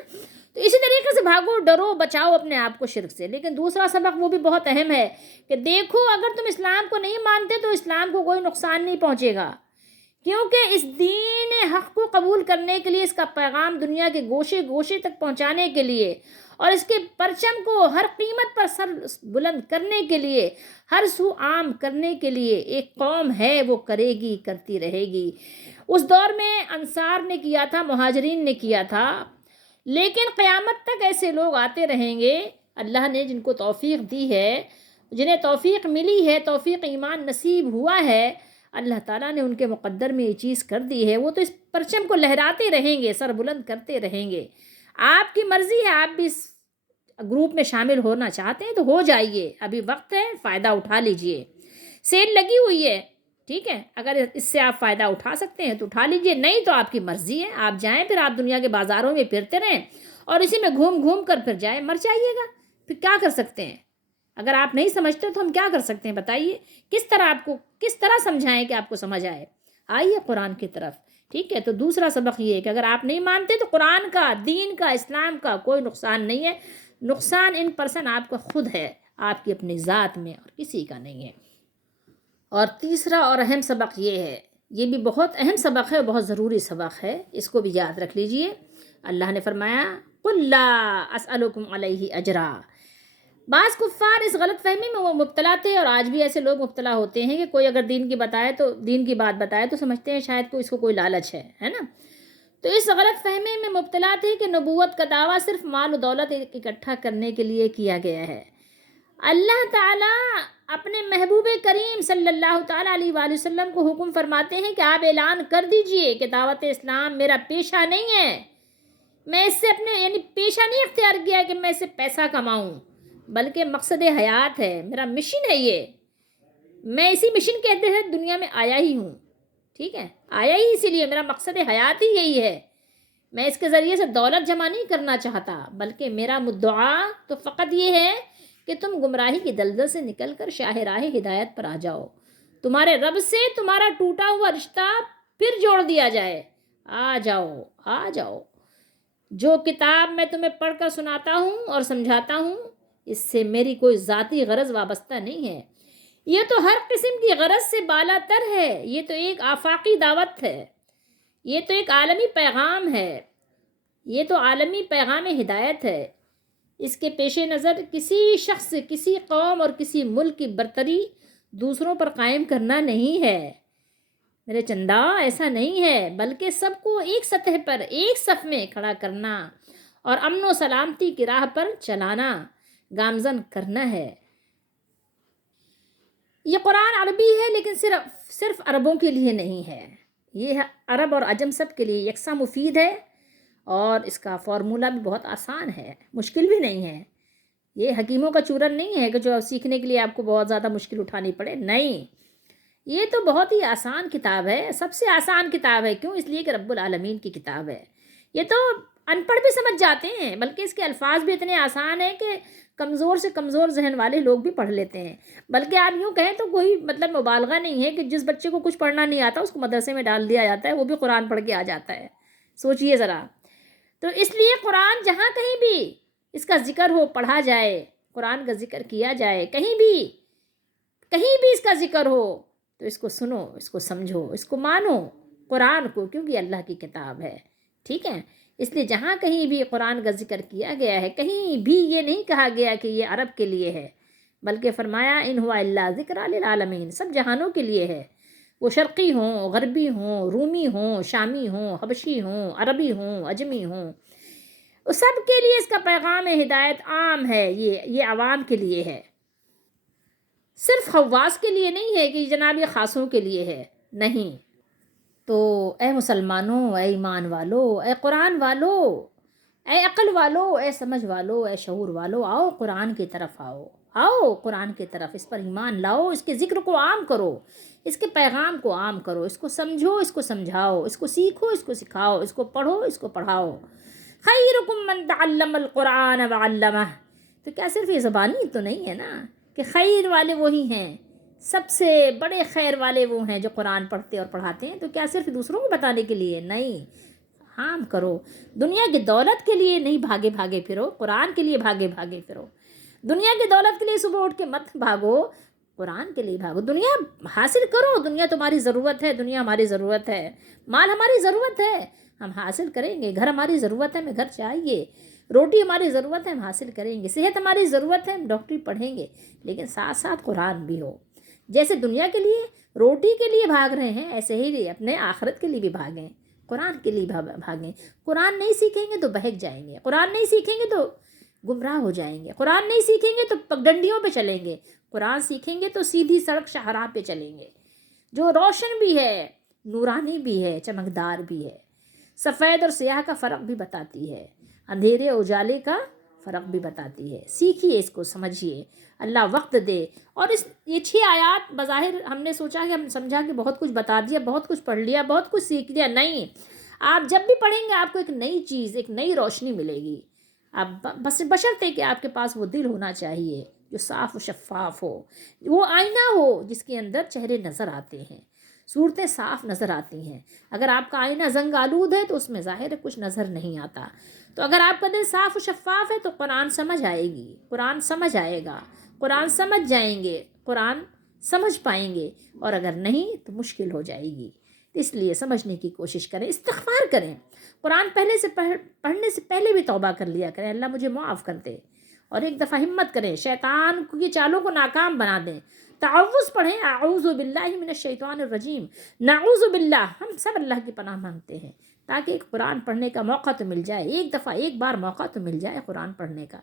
تو اسی طریقے سے بھاگو، ڈرو، بچاؤ اپنے آپ کو شرک سے۔ لیکن دوسرا سبق وہ بھی بہت اہم ہے کہ دیکھو اگر تم اسلام کو نہیں مانتے تو اسلام کو کوئی نقصان نہیں پہنچے گا، کیونکہ اس دین حق کو قبول کرنے کے لیے، اس کا پیغام دنیا کے گوشے گوشے تک پہنچانے کے لیے، اور اس کے پرچم کو ہر قیمت پر سر بلند کرنے کے لیے، ہر سو عام کرنے کے لیے ایک قوم ہے، وہ کرے گی، کرتی رہے گی۔ اس دور میں انصار نے کیا تھا، مہاجرین نے کیا تھا، لیکن قیامت تک ایسے لوگ آتے رہیں گے۔ اللہ نے جن کو توفیق دی ہے، جنہیں توفیق ملی ہے، توفیق ایمان نصیب ہوا ہے، اللہ تعالیٰ نے ان کے مقدر میں یہ چیز کر دی ہے، وہ تو اس پرچم کو لہراتے رہیں گے، سر بلند کرتے رہیں گے۔ آپ کی مرضی ہے، آپ بھی اس گروپ میں شامل ہونا چاہتے ہیں تو ہو جائیے، ابھی وقت ہے، فائدہ اٹھا لیجئے، سیل لگی ہوئی ہے، ٹھیک ہے؟ اگر اس سے آپ فائدہ اٹھا سکتے ہیں تو اٹھا لیجئے، نہیں تو آپ کی مرضی ہے، آپ جائیں، پھر آپ دنیا کے بازاروں میں پھرتے رہیں اور اسی میں گھوم گھوم کر پھر جائیں، مر جائیے گا، پھر کیا کر سکتے ہیں؟ اگر آپ نہیں سمجھتے تو ہم کیا کر سکتے ہیں بتائیے؟ کس طرح سمجھائیں کہ آپ کو سمجھ آئے؟ آئیے قرآن کی طرف، ٹھیک ہے؟ تو دوسرا سبق یہ ہے کہ اگر آپ نہیں مانتے تو قرآن کا، دین کا، اسلام کا کوئی نقصان نہیں ہے، نقصان ان پرسن آپ کا خود ہے، آپ کی اپنی ذات میں، اور کسی کا نہیں ہے۔ اور تیسرا اور اہم سبق یہ ہے، یہ بھی بہت اہم سبق ہے، بہت ضروری سبق ہے، اس کو بھی یاد رکھ لیجئے۔ اللہ نے فرمایا قُلْ لَا أَسْأَلُكُمْ عَلَيْهِ أَجْرًا۔ بعض کفار اس غلط فہمی میں وہ مبتلا تھے، اور آج بھی ایسے لوگ مبتلا ہوتے ہیں کہ کوئی اگر دین کی بات بتائے تو سمجھتے ہیں شاید اس کو کوئی لالچ ہے نا؟ تو اس غلط فہمی میں مبتلا تھے کہ نبوت کا دعویٰ صرف مال و دولت اکٹھا کرنے کے لیے کیا گیا ہے۔ اللہ تعالیٰ اپنے محبوب کریم صلی اللہ تعالیٰ علیہ وآلہ وسلم کو حکم فرماتے ہیں کہ آپ اعلان کر دیجئے کہ دعوت اسلام میرا پیشہ نہیں ہے، میں اس سے اپنے پیشہ نہیں اختیار کیا کہ میں اس سے پیسہ کماؤں، بلکہ مقصد حیات ہے، میرا مشن ہے، یہ میں اسی مشن کے تحت دنیا میں آیا ہی ہوں، ٹھیک ہے؟ آیا ہی اسی لیے، میرا مقصد حیات ہی یہی ہے، میں اس کے ذریعے سے دولت جمع نہیں کرنا چاہتا، بلکہ میرا مدعا تو فقط یہ ہے کہ تم گمراہی کی دلدل سے نکل کر شاہ راہ ہدایت پر آ جاؤ، تمہارے رب سے تمہارا ٹوٹا ہوا رشتہ پھر جوڑ دیا جائے، آ جاؤ، آ جاؤ۔ جو کتاب میں تمہیں پڑھ کر سناتا ہوں اور سمجھاتا ہوں، اس سے میری کوئی ذاتی غرض وابستہ نہیں ہے، یہ تو ہر قسم کی غرض سے بالا تر ہے، یہ تو ایک آفاقی دعوت ہے، یہ تو ایک عالمی پیغام ہے، یہ تو عالمی پیغام ہدایت ہے۔ اس کے پیش نظر کسی شخص، کسی قوم اور کسی ملک کی برتری دوسروں پر قائم کرنا نہیں ہے، میرے چندہ ایسا نہیں ہے، بلکہ سب کو ایک سطح پر، ایک صف میں کھڑا کرنا اور امن و سلامتی کی راہ پر چلانا، گامزن کرنا ہے۔ یہ قرآن عربی ہے، لیکن صرف عربوں کے لیے نہیں ہے، یہ عرب اور عجم سب کے لیے یکساں مفید ہے، اور اس کا فارمولہ بھی بہت آسان ہے، مشکل بھی نہیں ہے، یہ حکیموں کا چورن نہیں ہے کہ جو سیکھنے کے لیے آپ کو بہت زیادہ مشکل اٹھانی پڑے، نہیں، یہ تو بہت ہی آسان کتاب ہے، سب سے آسان کتاب ہے، کیوں؟ اس لیے کہ رب العالمین کی کتاب ہے، یہ تو ان پڑھ بھی سمجھ جاتے ہیں، بلکہ اس کے الفاظ بھی اتنے آسان ہیں کہ کمزور سے کمزور ذہن والے لوگ بھی پڑھ لیتے ہیں، بلکہ آپ یوں کہیں تو کوئی مبالغہ نہیں ہے کہ جس بچے کو کچھ پڑھنا نہیں آتا اس کو مدرسے میں ڈال دیا جاتا ہے، وہ بھی قرآن پڑھ کے آ جاتا ہے، سوچئے ذرا۔ تو اس لیے قرآن جہاں کہیں بھی اس کا ذکر ہو، پڑھا جائے، قرآن کا ذکر کیا جائے، کہیں بھی اس کا ذکر ہو تو اس کو سنو، اس کو سمجھو، اس کو مانو، قرآن کو، کیونکہ اللہ کی کتاب ہے، ٹھیک ہے؟ اس لیے جہاں کہیں بھی قرآن کا ذکر کیا گیا ہے، کہیں بھی یہ نہیں کہا گیا کہ یہ عرب کے لیے ہے، بلکہ فرمایا ان ہوا الا ذکر للعالمین، سب جہانوں کے لیے ہے، وہ شرقی ہوں، غربی ہوں، رومی ہوں، شامی ہوں، حبشی ہوں، عربی ہوں، عجمی ہوں، سب کے لیے اس کا پیغام ہدایت عام ہے، یہ عوام کے لیے ہے۔ صرف خواص کے لیے نہیں ہے کہ جناب یہ خاصوں کے لیے ہے، نہیں۔ تو اے مسلمانوں، اے ایمان والو، اے قرآن والو، اے عقل والو، اے سمجھ والو، اے شعور والو، آؤ قرآن کی طرف آؤ، آؤ قرآن کی طرف، اس پر ایمان لاؤ، اس کے ذکر کو عام کرو، اس کے پیغام کو عام کرو، اس کو سمجھو، اس کو سمجھاؤ، اس کو سیکھو، اس کو سکھاؤ، اس کو پڑھو، اس کو پڑھاؤ۔ خیرکم من تعلم القرآن وعلمہ۔ تو کیا صرف یہ زبانی تو نہیں ہے نا کہ خیر والے وہی ہیں، سب سے بڑے خیر والے وہ ہیں جو قرآن پڑھتے اور پڑھاتے ہیں، تو کیا صرف دوسروں کو بتانے کے لیے؟ نہیں، عام کرو۔ دنیا کی دولت کے لیے نہیں بھاگے بھاگے پھرو، قرآن کے لیے بھاگے بھاگے پھرو۔ دنیا کی دولت کے لیے صبح اٹھ کے مت بھاگو، قرآن کے لیے بھاگو۔ دنیا حاصل کرو، دنیا تمہاری ضرورت ہے، دنیا ہماری ضرورت ہے، مال ہماری ضرورت ہے، ہم حاصل کریں گے۔ گھر ہماری ضرورت ہے، ہمیں گھر چاہیے۔ روٹی ہماری ضرورت ہے، ہم حاصل کریں گے۔ صحت ہماری ضرورت ہے، ہم ڈاکٹری پڑھیں گے، لیکن ساتھ ساتھ قرآن بھی ہو۔ جیسے دنیا کے لیے روٹی کے لیے بھاگ رہے ہیں، ایسے ہی اپنے آخرت کے لیے بھی بھاگیں، قرآن کے لیے بھاگیں۔ قرآن نہیں سیکھیں گے تو بہک جائیں گے، قرآن نہیں سیکھیں گے تو گمراہ ہو جائیں گے، قرآن نہیں سیکھیں گے تو پگڈنڈیوں پہ چلیں گے، قرآن سیکھیں گے تو سیدھی سڑک شاہراہ پہ چلیں گے، جو روشن بھی ہے، نورانی بھی ہے، چمکدار بھی ہے، سفید اور سیاہ کا فرق بھی بتاتی ہے، اندھیرے اجالے کا فرق بھی بتاتی ہے۔ سیکھیے، اس کو سمجھیے، اللہ وقت دے۔ اور یہ 6 آیات بظاہر ہم نے سوچا کہ ہم سمجھا کہ بہت کچھ بتا دیا، بہت کچھ پڑھ لیا، بہت کچھ سیکھ لیا، نہیں۔ آپ جب بھی پڑھیں گے آپ کو ایک نئی چیز، ایک نئی روشنی ملے گی۔ اب بس بشرطے کہ آپ کے پاس وہ دل ہونا چاہیے جو صاف و شفاف ہو، وہ آئینہ ہو جس کے اندر چہرے نظر آتے ہیں، صورتیں صاف نظر آتی ہیں۔ اگر آپ کا آئینہ زنگ آلود ہے تو اس میں ظاہر ہے کچھ نظر نہیں آتا۔ تو اگر آپ کا دل صاف و شفاف ہے تو قرآن سمجھ آئے گی، قرآن سمجھ آئے گا، قرآن سمجھ جائیں گے، قرآن سمجھ پائیں گے، اور اگر نہیں تو مشکل ہو جائے گی۔ اس لیے سمجھنے کی کوشش کریں، استغفار کریں، قرآن پڑھنے سے پہلے بھی توبہ کر لیا کریں، اللہ مجھے معاف کر دے، اور ایک دفعہ ہمت کریں، شیطان کی چالوں کو ناکام بنا دیں، تعوذ پڑھیں، اعوذ باللہ من الشیطان الرجیم، نعوذ باللہ، ہم سب اللہ کی پناہ مانگتے ہیں، تاکہ ایک قرآن پڑھنے کا موقع تو مل جائے، ایک دفعہ ایک بار موقع تو مل جائے قرآن پڑھنے کا،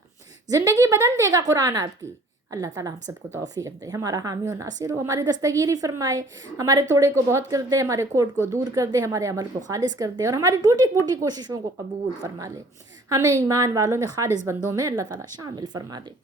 زندگی بدل دے گا قرآن آپ کی۔ اللہ تعالیٰ ہم سب کو توفیق دے، ہمارا حامی و ناصر ہو، ہماری دستگیری فرمائے، ہمارے تھوڑے کو بہت کر دے، ہمارے کھوٹ کو دور کر دے، ہمارے عمل کو خالص کر دے، اور ہماری ٹوٹی پھوٹی کوششوں کو قبول فرما لے، ہمیں ایمان والوں میں خالص بندوں میں اللہ تعالیٰ شامل فرما دے۔